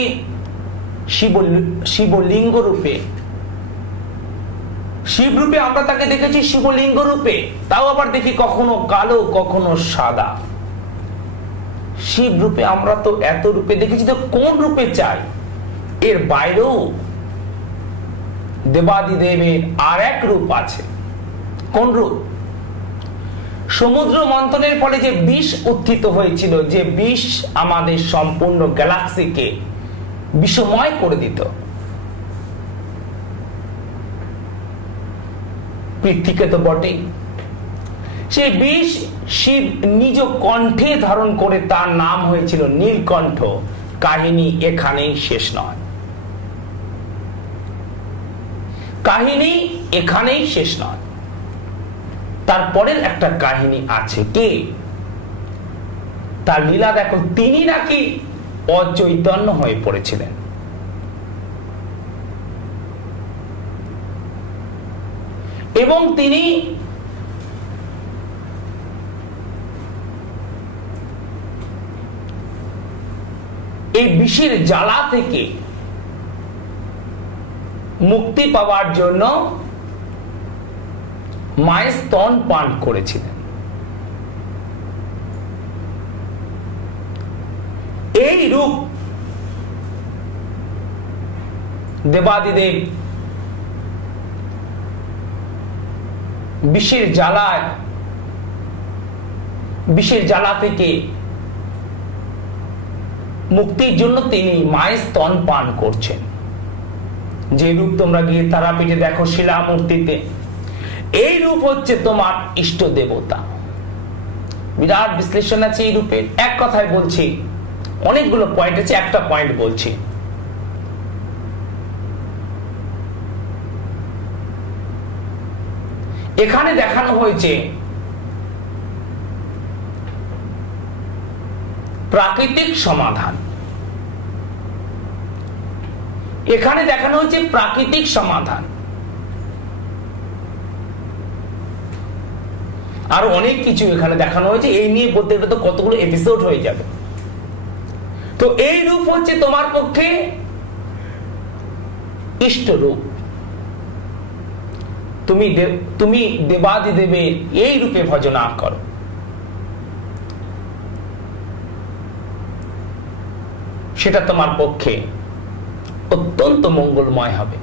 শিবলিঙ্গ রূপে। শিব রূপে আমরা তাকে দেখেছি শিবলিঙ্গ রূপে, তাও আবার দেখি কখনো কালো কখনো সাদা। শিব রূপে আমরা তো এত রূপে দেখেছি, তো কোন রূপে চাই? এর বাইরেও দেবাদিদেবের আর এক রূপ আছে। কোন রূপ? সমুদ্র মন্থনের ফলে যে বিষ উত্থিত হয়েছিল, যে বিষ আমাদের সম্পূর্ণ গ্যালাক্সিকে বিষময় করে দিত, পৃথিবীকে তো বটেই, সেই বিষ শিব নিজ কণ্ঠে ধারণ করে, তার নাম হয়েছিল নীলকণ্ঠ। কাহিনী এখানেই শেষ নয়। কাহিনী এখানেই শেষ নয়, তারপরের একটা কাহিনী আছে। কে তার লীলা দেখো, তিনি নাকি অচৈতন্য হয়ে পড়েছিলেন। এবং তিনি এই বিষের জ্বালা থেকে মুক্তি পাওয়ার জন্য মায়ের স্তন পান করেছিলেন। এই রূপ দেবাদিদেব বিষের জ্বালা থেকে মুক্তির জন্য তিনি মায়ের স্তন পান করছেন। যে রূপ তোমরা গিয়ে তারাপীঠে দেখো শিলামূর্তিতে, এই রূপ হচ্ছে তোমার ইষ্ট দেবতা। বিরাট বিশ্লেষণ আছে এই রূপের। এক কথায় বলছি, অনেকগুলো পয়েন্ট আছে, একটা পয়েন্ট বলছি। এখানে দেখানো হয়েছে প্রাকৃতিক সমাধান। এখানে দেখানো হয়েছে প্রাকৃতিক সমাধান। আরো অনেক কিছু এখানে দেখানো হয়েছে, এই নিয়ে বলতে গেলে তো কতগুলো এপিসোড হয়ে যাবে। তো এই রূপ হচ্ছে তোমার পক্ষে ইষ্ট রূপ। তুমি দেবাদিদেবের এই রূপে ভজনা করো। সেটা তোমার পক্ষে অত্যন্ত মঙ্গলময় হবে।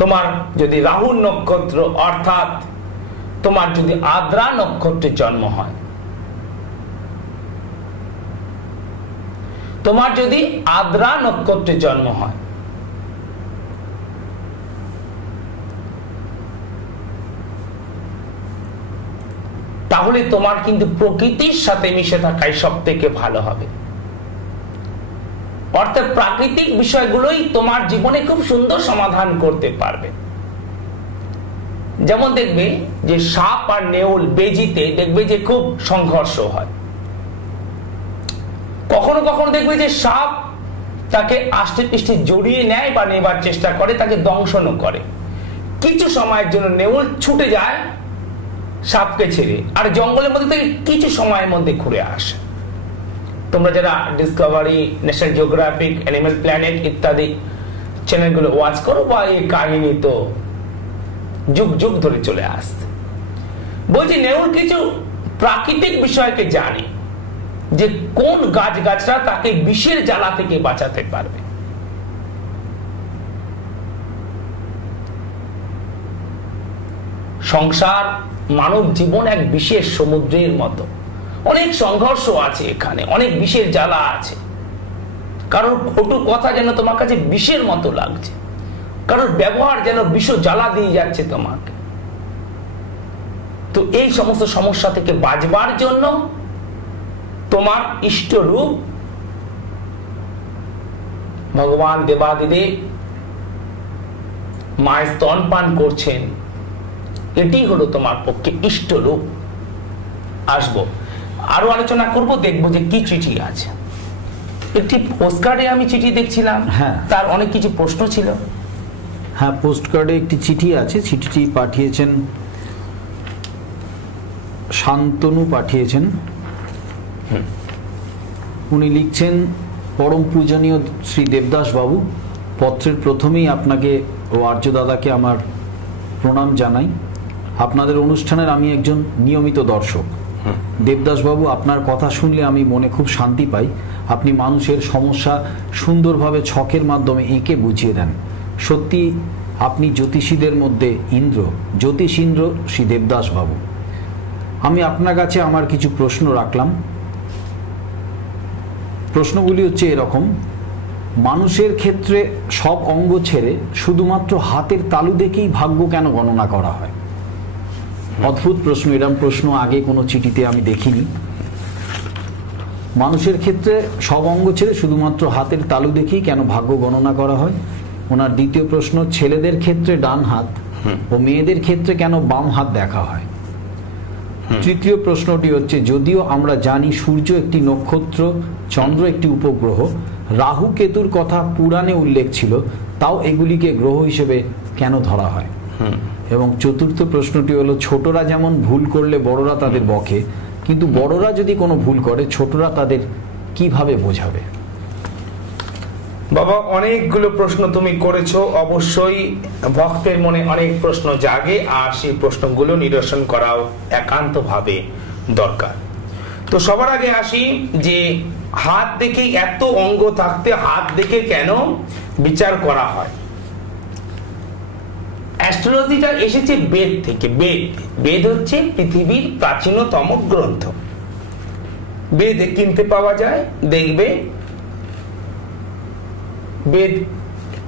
তোমার যদি রাহু নক্ষত্র অর্থাৎ তোমার যদি আদ্রা নক্ষত্রে জন্ম হয়, তোমার যদি আদ্রা নক্ষত্রে জন্ম হয়, তাহলে তোমার কিন্তু প্রকৃতির সাথে মিশে থাকাই সব থেকে ভালো হবে। অর্থাৎ প্রাকৃতিক বিষয়গুলোই তোমার জীবনে খুব সুন্দর সমাধান করতে পারবে। যেমন দেখবে যে সাপ আর নেউল বেজিতে দেখবে যে খুব সংঘর্ষ হয়। কখনো কখনো দেখবে যে সাপ তাকে আষ্টে পৃষ্ঠে জড়িয়ে নেয় বা নেবার চেষ্টা করে, তাকে দংশনও করে। কিছু সময়ের জন্য নেউল ছুটে যায় সাপকে ছেড়ে, আর জঙ্গলের মধ্যে থেকে কিছু সময়ের মধ্যে ঘুরে আসে। তোমরা যারা Discovery, national geographic, animal planet ইত্যাদি চ্যানেলগুলো ওয়াচ করো, বা এই কাহিনী তো যুগ যুগ ধরে চলে আসছে। বলছি নেউল কিছু প্রাকৃতিক বিষয়কে জানে, যে কোন গাছগাছরা তাকে বিষের জ্বালা থেকে বাঁচাতে পারবে। সংসার, মানব জীবন এক বিশেষ সমুদ্রের মতো। অনেক সংঘর্ষ আছে এখানে, অনেক বিষের জ্বালা আছে। কারোর কটু কথা যেন তোমার কাছে বিষের মতো লাগছে, কারোর ব্যবহার যেন বিষ জ্বালা দিয়ে যাচ্ছে তোমাকে। তো এই সমস্ত সমস্যা থেকে বাঁচবার জন্য তোমার ইষ্ট রূপ ভগবান দেবাদিদেব মায়ের স্তনপান করছেন, এটি হলো তোমার পক্ষে ইষ্ট রূপ। আসবো, আরো আলোচনা করব, দেখবো যে কি চিঠি আছে। একটি পোস্টকার্ডে আমি চিঠি দেখছিলাম, তার অনেক কিছু প্রশ্ন ছিল। হ্যাঁ, পোস্টকার্ডে একটি চিঠি আছে। চিঠিটি পাঠিয়েছেন শান্তনু, পাঠিয়েছেন। উনি লিখছেন, পরম পূজনীয় শ্রী দেবদাস বাবু, পত্রের প্রথমেই আপনাকে ও আর্য দাদাকে আমার প্রণাম জানাই। আপনাদের অনুষ্ঠানের আমি একজন নিয়মিত দর্শক। দেবদাস বাবু, আপনার কথা শুনলে আমি মনে খুব শান্তি পাই। আপনি মানুষের সমস্যা সুন্দরভাবে ছকের মাধ্যমে এঁকে বুঝিয়ে দেন। সত্যি আপনি জ্যোতিষীদের মধ্যে ইন্দ্র, জ্যোতিষ ইন্দ্র শ্রী দেবদাস বাবু। আমি আপনার কাছে আমার কিছু প্রশ্ন রাখলাম। প্রশ্নগুলি হচ্ছে এরকম: মানুষের ক্ষেত্রে সব অঙ্গ ছেড়ে শুধুমাত্র হাতের তালু দেখেই ভাগ্য কেন গণনা করা হয়? অদ্ভুত প্রশ্ন, এরকম প্রশ্ন আগে কোনো চিঠিতে আমি দেখিনি। মানুষের ক্ষেত্রে সব অঙ্গ ছেড়ে শুধুমাত্র হাতের তালু দেখেই কেন ভাগ্য গণনা করা হয়? ওনার দ্বিতীয় প্রশ্ন, ছেলেদের ক্ষেত্রে ডান হাত ও মেয়েদের ক্ষেত্রে কেন বাম হাত দেখা হয়? তৃতীয় প্রশ্নটি হচ্ছে, যদিও আমরা জানি সূর্য একটি নক্ষত্র, চন্দ্র একটি উপগ্রহ, রাহু কেতুর কথা পুরাণে উল্লেখ ছিল, তাও এগুলিকে গ্রহ হিসেবে কেন ধরা হয়? এবং চতুর্থ প্রশ্নটি হলো, ছোটরা যেমন ভুল করলে বড়রা তাদের বকে, কিন্তু বড়রা যদি কোনো ভুল করে ছোটরা তাদের কিভাবে বোঝাবে? বাবা, অনেকগুলো প্রশ্ন তুমি করেছো। অবশ্যই ভক্তের মনে অনেক প্রশ্ন জাগে, আর সেই প্রশ্নগুলো নিরসন করাও একান্তভাবে দরকার। তো সবার আগে আসি যে হাত দেখে, এত অঙ্গ থাকতে হাত দেখে কেন বিচার করা হয়? অ্যাস্ট্রোলজিটা এসেছে বেদ থেকে। বেদ হচ্ছে পৃথিবীর প্রাচীনতম গ্রন্থ। বেদ কিনতে পাওয়া যায়, দেখবে বেদ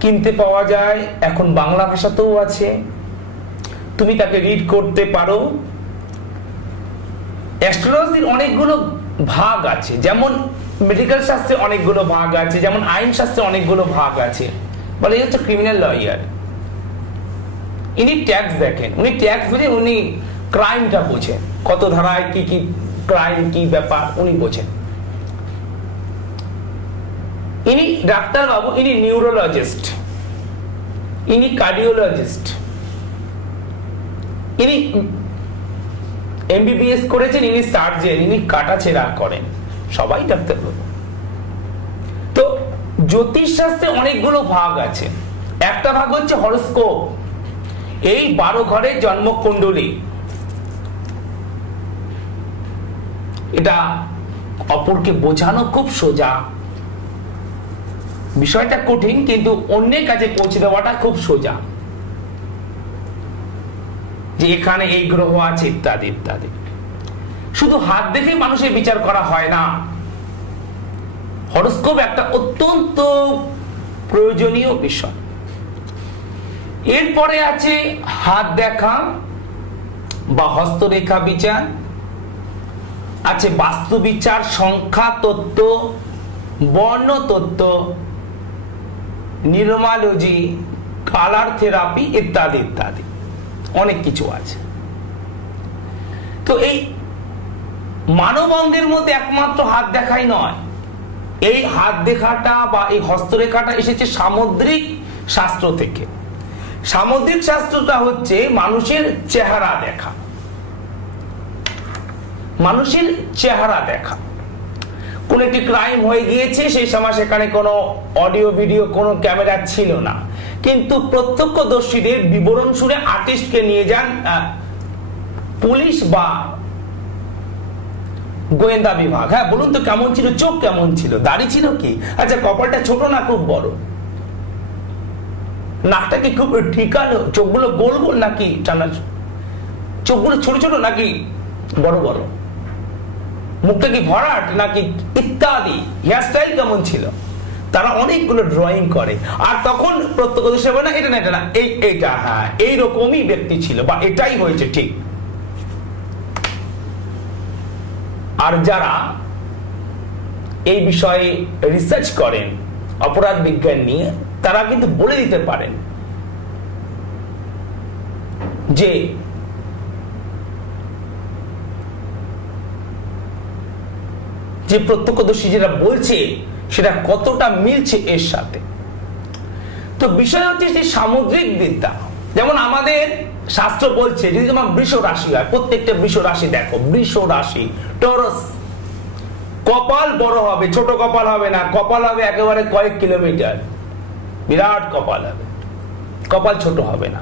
কিনতে পাওয়া যায়, এখন বাংলা ভাষাতেও আছে, তুমি তাকে রিড করতে পারো। অ্যাস্ট্রোলজির অনেকগুলো ভাগ আছে, যেমন মেডিকেল শাস্ত্রে অনেকগুলো ভাগ আছে, যেমন আইন শাস্ত্রে অনেকগুলো ভাগ আছে। বলে হচ্ছে ক্রিমিনাল লয়ার, ইনি ট্যাক্স দেখেন, উনি ট্যাক্স বুঝে, উনি ক্রাইমটা বোঝেন, কত ধারায় কি কি ক্রাইম, কি ব্যাপার উনি বোঝেন। ইনি ডাক্তার বাবু, ইনি নিউরোলজিস্ট, ইনি কার্ডিওলজিস্ট, ইনি এমবিবিএস করেছেন, ইনি সার্জন, ইনি কাটাছেড়া করেন, সবাই ডাক্তার বাবু। তো জ্যোতিষ শাস্ত্রে অনেকগুলো ভাগ আছে। একটা ভাগ হচ্ছে হরোস্কোপ, এই 12 ঘরের জন্মকুণ্ডলী। এটা অপরকে বোঝানো খুব সোজা, বিষয়টা কঠিন, কিন্তু অন্যের কাছে পৌঁছে দেওয়াটা খুব সোজা, যে এখানে এই গ্রহ আছে ইত্যাদি ইত্যাদি। শুধু হাত দেখে মানুষের বিচার করা হয় না, হরোস্কোপ একটা অত্যন্ত প্রয়োজনীয় বিষয়। এরপরে আছে হাত দেখা বা হস্তরেখা বিচার, আছে বাস্তু বিচার, সংখ্যা তত্ত্ব, বর্ণ তত্ত্ব, নিউরোলজি, কালার থেরাপি ইত্যাদি ইত্যাদি, অনেক কিছু আছে। তো এই মানব অঙ্গের মধ্যে একমাত্র হাত দেখাই নয়, এই হাত দেখাটা বা এই হস্তরেখাটা এসেছে সামুদ্রিক শাস্ত্র থেকে। সামুদ্রিক শাস্ত্রটা হচ্ছে মানুষের চেহারা দেখা, মানুষের চেহারা দেখা। কোন একটি ক্রাইম হয়ে গিয়েছে, সেই সময় সেখানে কোনো অডিও ভিডিও, কোনো ক্যামেরা ছিল না, কিন্তু প্রত্যক্ষদর্শীদের বিবরণ শুনে আর্টিস্টকে নিয়ে যান পুলিশ বা গোয়েন্দা বিভাগ। হ্যাঁ বলুন তো কেমন ছিল, চোখ কেমন ছিল, দাড়ি ছিল কি, আচ্ছা কপালটা ছোট না খুব বড়, নাকটা কি খুব ঠিকালো, চোখগুলো গোল গোল নাকি টানা, চোখগুলো ছোট ছোট নাকি বড় বড়, মুখটা কি ভরাট নাকি ইত্যাদি, হেয়ারস্টাইল কেমন ছিল। তারা অনেকগুলো ড্রয়িং করে, আর তখন প্রত্যক্ষদর্শী হবে না, এটা না এটা না, এইটা হ্যাঁ এইরকমই ব্যক্তি ছিল বা এটাই হয়েছে ঠিক। আর যারা এই বিষয়ে রিসার্চ করেন অপরাধ বিজ্ঞান নিয়ে, তারা কিন্তু বলে দিতে পারেন যে যে প্রত্যক্ষদর্শী যেটা বলছে সেটা কতটা মিলছে এর সাথে। তো বিষয় হচ্ছে যে সামুদ্রিক বিদ্যা, যেমন আমাদের শাস্ত্র বলছে যদি তোমার বৃষ রাশি হয়, প্রত্যেকটা বৃষ রাশি দেখো, বৃষ রাশি টরস, কপাল বড় হবে, ছোট কপাল হবে না, কপাল হবে একেবারে কয়েক কিলোমিটার, বিরাট কপাল হবে, কপাল ছোট হবে না,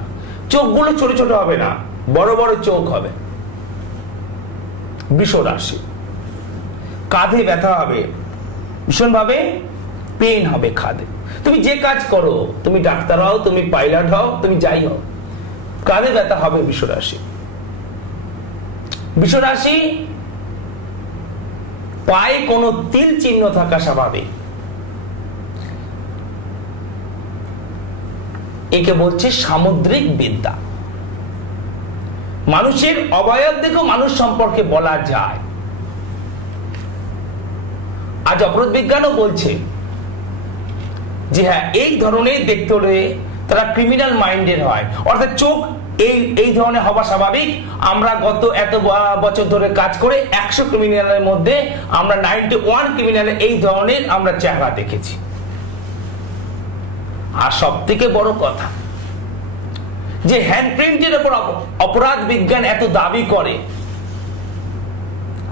চোখগুলো ছোট ছোট হবে না, বড় বড় চোখ হবে। বৃষ রাশি, কাঁধে ব্যথা হবে, ভীষণভাবে পেন হবে কাঁধে। তুমি যে কাজ করো, তুমি ডাক্তার হও, তুমি পাইলট হও, তুমি যাই হও, কাঁধে ব্যথা হবে বৃষ রাশি। বৃষ রাশি পায়ে কোনো তিল চিহ্ন থাকা স্বাভাবিক, একে বলছে সামুদ্রিক বিদ্যা। মানুষের অবয়ব দেখো মানুষ সম্পর্কে বলা যায়। আজ অপরাধ বিজ্ঞানও বলছে যে হ্যাঁ এই ধরনের দেখতে হলে তারা ক্রিমিনাল মাইন্ডের হয়, অর্থাৎ চোখ এই ধরনের হওয়া স্বাভাবিক। আমরা গত এত বছর ধরে কাজ করে 100 ক্রিমিনালের মধ্যে আমরা 91 ক্রিমিনালে এই ধরনের আমরা চেহারা দেখেছি। আর সব থেকে বড় কথা যে হ্যান্ডপ্রিন্টের উপর অপরাধ বিজ্ঞান এত দাবি করে,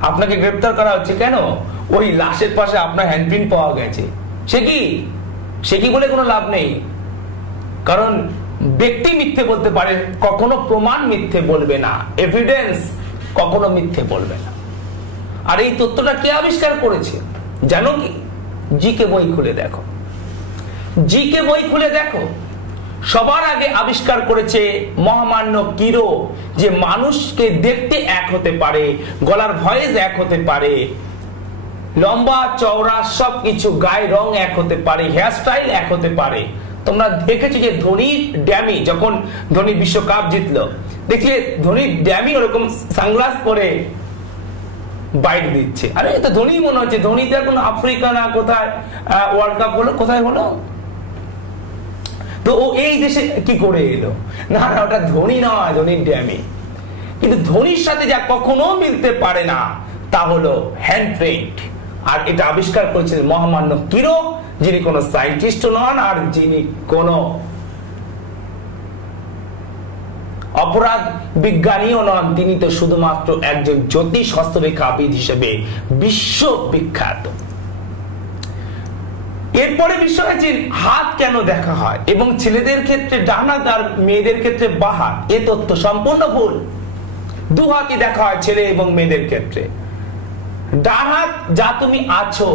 আপনাকে গ্রেফতার করা হচ্ছে কেন? ওই লাশের পাশে আপনার হ্যান্ডপ্রিন্ট পাওয়া গেছে। সে কি বলে কোনো লাভ নেই, কারণ ব্যক্তি মিথ্যে বলতে পারে, কখনো প্রমাণ মিথ্যে বলবে না, এভিডেন্স কখনো মিথ্যে বলবে না। আর এই তথ্যটা কে আবিষ্কার করেছে জানো কি? জিকে বই খুলে দেখো, জিকে বই খুলে দেখো। সবার আগে আবিষ্কার করেছে মহামান্য কিরো, যে মানুষকে দেখতে এক হতে পারে, গলার ভয়েস এক হতে পারে, লম্বা চওড়া সবকিছু, গায়ের রং এক হতে পারে, হেয়ার স্টাইল এক হতে পারে। তোমরা দেখেছো যে ধোনির ড্যামি, যখন ধোনি বিশ্বকাপ জিতলো, দেখলে ধোনির ড্যামি ওরকম সানগ্লাস পরে বাইট দিচ্ছে। আরে এটা ধোনি মনে হচ্ছে, ধোনি তো এখন আফ্রিকা না কোথায় ওয়ার্ল্ড কাপ হলো, কোথায় হলো, তো ও এই দেশে কি করে এলো? না না, ওটা ধোনি নয়, ধোনির ড্যামি। কিন্তু ধোনির সাথে যা কখনো মিলতে পারে না তা হলো হ্যান্ডপ্রিন্ট। আর এটা আবিষ্কার করেছিলেন মহামান্য কিরো, যিনি কোনো সায়েন্টিস্ট নন আর যিনি কোনো অপরাধ বিজ্ঞানীও নন, তিনি তো শুধুমাত্র একজন জ্যোতিষ হস্তরেখাবিদ হিসেবে বিশ্ববিখ্যাত। এরপরে বিষয় যে হাত কেন দেখা হয় এবং ছেলেদের ক্ষেত্রে ডান হাত আর মেয়েদের ক্ষেত্রে বাঁ হাত, এ তথ্য সম্পূর্ণ ভুল। দু হাতই দেখা হয় ছেলে এবং মেয়েদের ক্ষেত্রে। ডান হাত যা তুমি আছো,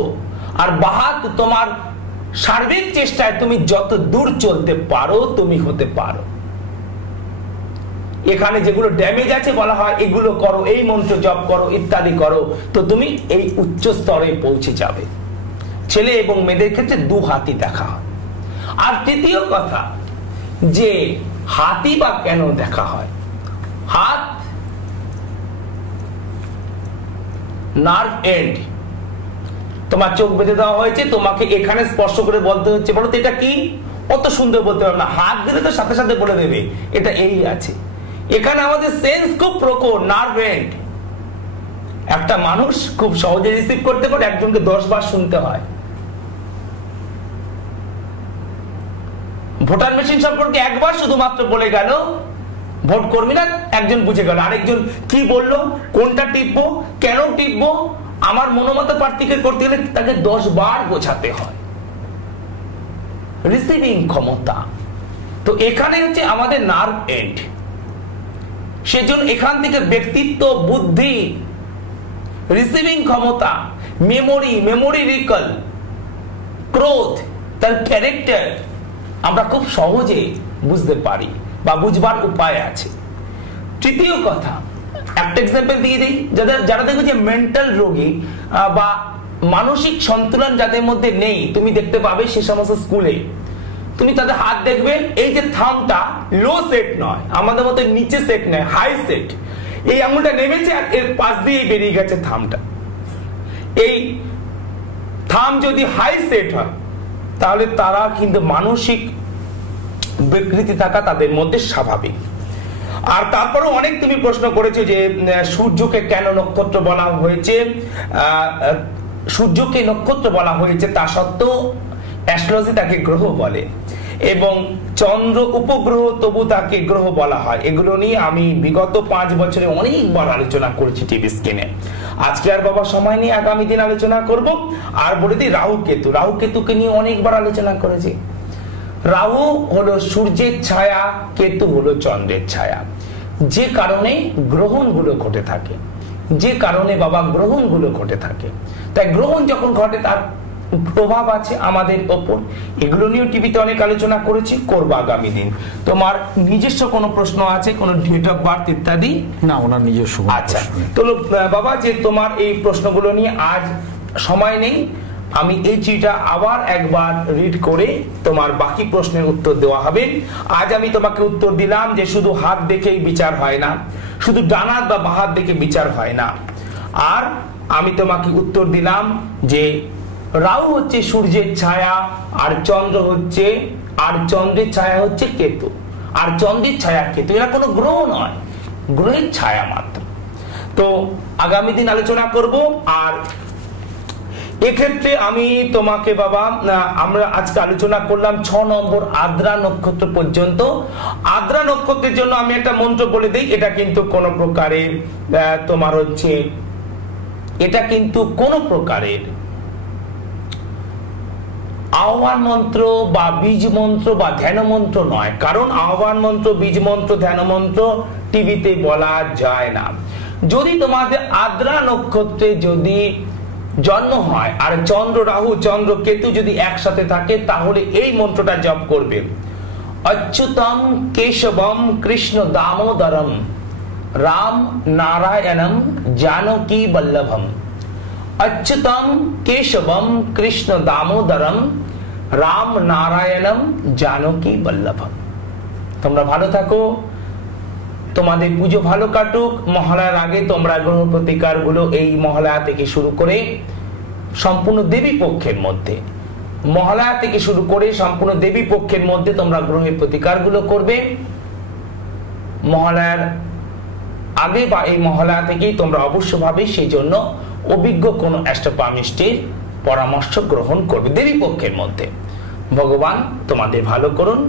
আর বাঁ হাত তোমার সার্বিক চেষ্টায় তুমি যত দূর চলতে পারো তুমি হতে পারো। এখানে যেগুলো ড্যামেজ আছে বলা হয় এগুলো করো, এই মন্ত্র জপ করো ইত্যাদি করো, তো তুমি এই উচ্চ স্তরে পৌঁছে যাবে। ছেলে এবং মেয়েদের ক্ষেত্রে দু হাতই দেখা হয়। আর তৃতীয় কথা যে হাতই বা কেন দেখা হয়, হাত নার্ভ এন্ড, তোমার চোখ বেঁধে দেওয়া হয়েছে, তোমাকে এখানে স্পর্শ করে বলতে হচ্ছে, বলো তো এটা কি? অত সুন্দর বলতে পারবে না, হাত দিলে তো সাথে সাথে বলে দেবে এটা এই আছে। এখানে আমাদের সেন্স খুব প্রখর, নার্ভ এন্ড। একটা মানুষ খুব সহজে রিসিভ করতে পারে, একজনকে 10 বার শুনতে হয়। ভোটার মেশিন সম্পর্কে একবার শুধুমাত্র বলে গেল ভোট করবি না, একজন বুঝে গেল, আরেকজন কি বললো, কোনটা টিপবো, কেন টিপবো, আমার মনোমত পার্থক্য করতে গেলে তাকে 10 বার বোঝাতে হয়। রিসিভিং ক্ষমতা, তো এখানে হচ্ছে আমাদের নার্ভ এন্ড। সেজন্য এখান থেকে ব্যক্তিত্ব, বুদ্ধি, রিসিভিং ক্ষমতা, মেমোরি রিকল, ক্রোধ, তার ক্যারেক্টার আমরা খুব সহজে বুঝতে পারি বা বুঝবার উপায় আছে। তৃতীয় কথা, একটা এক্সাম্পল দিয়ে দিই, যারা দেখবে যে মেন্টাল রোগী বা মানসিক সন্তুলন যাদের মধ্যে নেই, তুমি দেখতে পাবে সে সমস্ত স্কুলে তুমি তাদের হাত দেখবে, এই যে থামটা লো সেট নয়, আমাদের মতো নিচে সেট নয়, হাই সেট। এই আঙুলটা নেমেছে আর এর পাশ দিয়ে বেরিয়ে গেছে থামটা। এই থাম যদি হাই সেট হয় তাহলে তারা কিন্তু মানসিক বিকৃতি থাকা তাদের মধ্যে স্বাভাবিক। আর তারপরে অনেক তুমি প্রশ্ন করেছো যে সূর্যকে কেন নক্ষত্র বলা হয়েছে। সূর্যকে নক্ষত্র বলা হয়েছে, তা সত্ত্বেও অ্যাস্ট্রোলজি তাকে গ্রহ বলে, এবং চন্দ্র উপগ্রহ তবু তাকে গ্রহ বলা হয়। এগুলো নিয়ে আমি বিগত 5 বছরে অনেকবার আলোচনা করেছি টিভি স্ক্রিনে। আজকে আর বাবা সময় নিয়ে আগামী দিন আলোচনা করব। আর বলে দিই রাহু কেতুকে নিয়ে অনেকবার আলোচনা করেছি। রাহু হলো সূর্যের ছায়া, কেতু হলো চন্দ্রের ছায়া। যে কারণে গ্রহণগুলো ঘটে থাকে, তাই গ্রহণ যখন ঘটে তার প্রভাব আছে আমাদের ওপর। এগুলো নিয়ে টিভিতে অনেক আলোচনা করেছি, করব আগামী দিন। তোমার নিজস্ব কোনো প্রশ্ন আছে, কোনো ডেট অফ বার্থ ইত্যাদি? না, ওনার নিজস্ব। আচ্ছা, তো বাবা যে তোমার এই প্রশ্নগুলো নিয়ে আজ সময় নেই, আমি এই চিঠিটা আবার একবার রিড করে তোমার বাকি প্রশ্নের উত্তর দেওয়া হবে। আজ আমি তোমাকে উত্তর দিলাম যে শুধু হাত দেখেই বিচার হয় না, শুধু ডান হাত বা বাঁ হাত দেখে বিচার হয় না। আর আমি তোমাকে উত্তর দিলাম যে রাহু হচ্ছে সূর্যের ছায়া, আর চন্দ্রের ছায়া হচ্ছে কেতু, আর চন্দ্রের ছায়া কেতু, এরা কোনো গ্রহ নয়, গ্রহের ছায়া মাত্র। তো আগামী দিন আলোচনা করব। আর এক্ষেত্রে আমি তোমাকে বাবা, আমরা আজকে আলোচনা করলাম 6 নম্বর আদ্রা নক্ষত্র পর্যন্ত। আদ্রা নক্ষত্রের জন্য আমি একটা মন্ত্র বলে দিই। এটা কিন্তু কোন প্রকারের তোমার হচ্ছে, এটা কিন্তু কোন প্রকারের আহ্বান মন্ত্র বা বীজ মন্ত্র বা ধ্যান মন্ত্র নয়, কারণ আহ্বান মন্ত্র, বীজ মন্ত্র, ধ্যান মন্ত্র টিভিতে বলা যায় না। যদি তোমাদের আদ্রা নক্ষত্রে যদি জন্ম হয় আর চন্দ্র রাহু, চন্দ্র কেতু যদি একসাথে থাকে, তাহলে এই মন্ত্রটা জপ করবে। অচ্যুতম কেশবম কৃষ্ণ দামোদরম রাম নারায়ণম জানকী বল্লভম। অচ্যুতম কেশবম কৃষ্ণ দামোদরম রাম নারায়ণম জানকী বল্লভম। তোমরা ভালো থাকো, তোমাদের পুজো ভালো কাটুক। মহালয়ার আগে তোমরা গ্রহ প্রতিকার গুলো এই মহালয়া থেকে শুরু করে সম্পূর্ণ দেবী পক্ষের মধ্যে, মহালয়া থেকে শুরু করে সম্পূর্ণ দেবী পক্ষের মধ্যে তোমরা গ্রহের প্রতিকার গুলো করবে। মহালয়ার আগে বা এই মহালয়া থেকেই তোমরা অবশ্যভাবে সেই জন্য অভিজ্ঞ কোন অ্যাস্ট্রোপামিস্টের পরামর্শ গ্রহণ করবে দেবী পক্ষের মধ্যে। ভগবান তোমাদের ভালো করুন,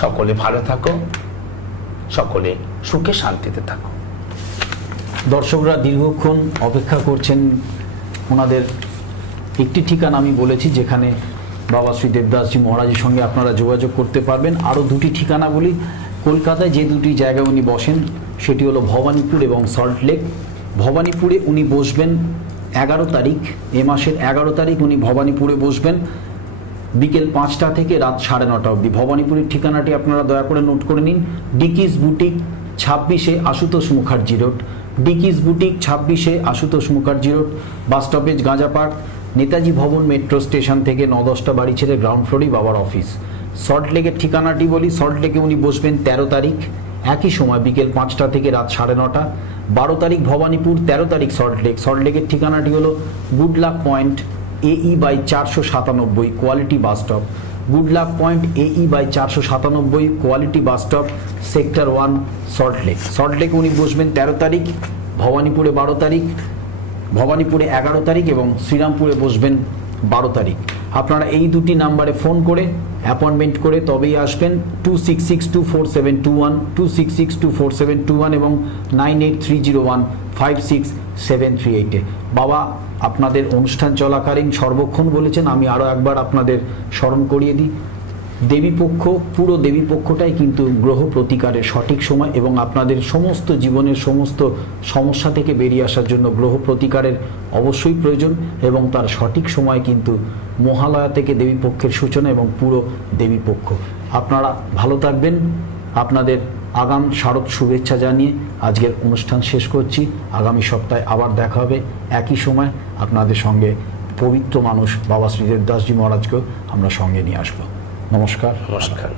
সকলে ভালো থাকো, সকলে সুখে শান্তিতে থাকো। দর্শকরা দীর্ঘক্ষণ অপেক্ষা করছেন, ওনাদের একটি ঠিকানা আমি বলেছি যেখানে বাবা শ্রী দেবদাসজি মহারাজের সঙ্গে আপনারা যোগাযোগ করতে পারবেন। আরও দুটি ঠিকানা বলি। কলকাতায় যে দুটি জায়গায় উনি বসেন সেটি হলো ভবানীপুর এবং সল্টলেক। ভবানীপুরে উনি বসবেন 11 তারিখ, এ মাসের 11 তারিখ উনি ভবানীপুরে বসবেন বিকেল 5টা থেকে রাত 9:30 অবধি। ভবানীপুরের ঠিকানাটি আপনারা দয়া করে নোট করে নিন। ডিকিস বুটিক 26 আশুতোষ মুখার্জি রোড, ডিকিস boutique 26 Ashutosh Mukherjee road, bus stoppage গাঁজাপাড়, নেতাজি ভবন মেট্রো স্টেশন থেকে 9-10টা বাড়ি ছেড়ে গ্রাউন্ড ফ্লোরেই বাবার অফিস। সল্টলেকের ঠিকানাটি বলি। সল্টলেকে উনি বসবেন 13 তারিখ, একই সময় বিকেল 5টা থেকে রাত 9:30। 12 তারিখ ভবানীপুর, 13 তারিখ সল্টলেক। সল্টলেকের ঠিকানাটি হলো good luck point AE / 497 quality bus stop, good luck point AE / 497 quality bus stop, sector 1 Salt Lake. সল্টলেকে উনি বসবেন 13 তারিখ, ভবানীপুরে 12 তারিখ, ভবানীপুরে 11 তারিখ এবং শ্রীরামপুরে বসবেন 12 তারিখ। আপনারা এই দুটি নাম্বারে ফোন করে অ্যাপয়েন্টমেন্ট করে তবেই আসবেন। 26624721, 26624721 এবং 9830156738। বাবা আপনাদের অনুষ্ঠান চলাকালীন সর্বক্ষণ বলেছেন, আমি আরও একবার আপনাদের স্মরণ করিয়ে দিই, দেবীপক্ষ, পুরো দেবীপক্ষটাই কিন্তু গ্রহ প্রতিকারের সঠিক সময় এবং আপনাদের সমস্ত জীবনের সমস্ত সমস্যা থেকে বেরিয়ে আসার জন্য গ্রহ প্রতিকারের অবশ্যই প্রয়োজন এবং তার সঠিক সময় কিন্তু মহালয়া থেকে দেবীপক্ষের সূচনা এবং পুরো দেবীপক্ষ। আপনারা ভালো থাকবেন। আপনাদের আগাম শারদ শুভেচ্ছা জানিয়ে আজকের অনুষ্ঠান শেষ করছি। আগামী সপ্তাহে আবার দেখা হবে একই সময়। আপনাদের সঙ্গে পবিত্র মানুষ বাবা শ্রী দেবদাসজি মহারাজকেও আমরা সঙ্গে নিয়ে আসবো। নমস্কার। নমস্কার।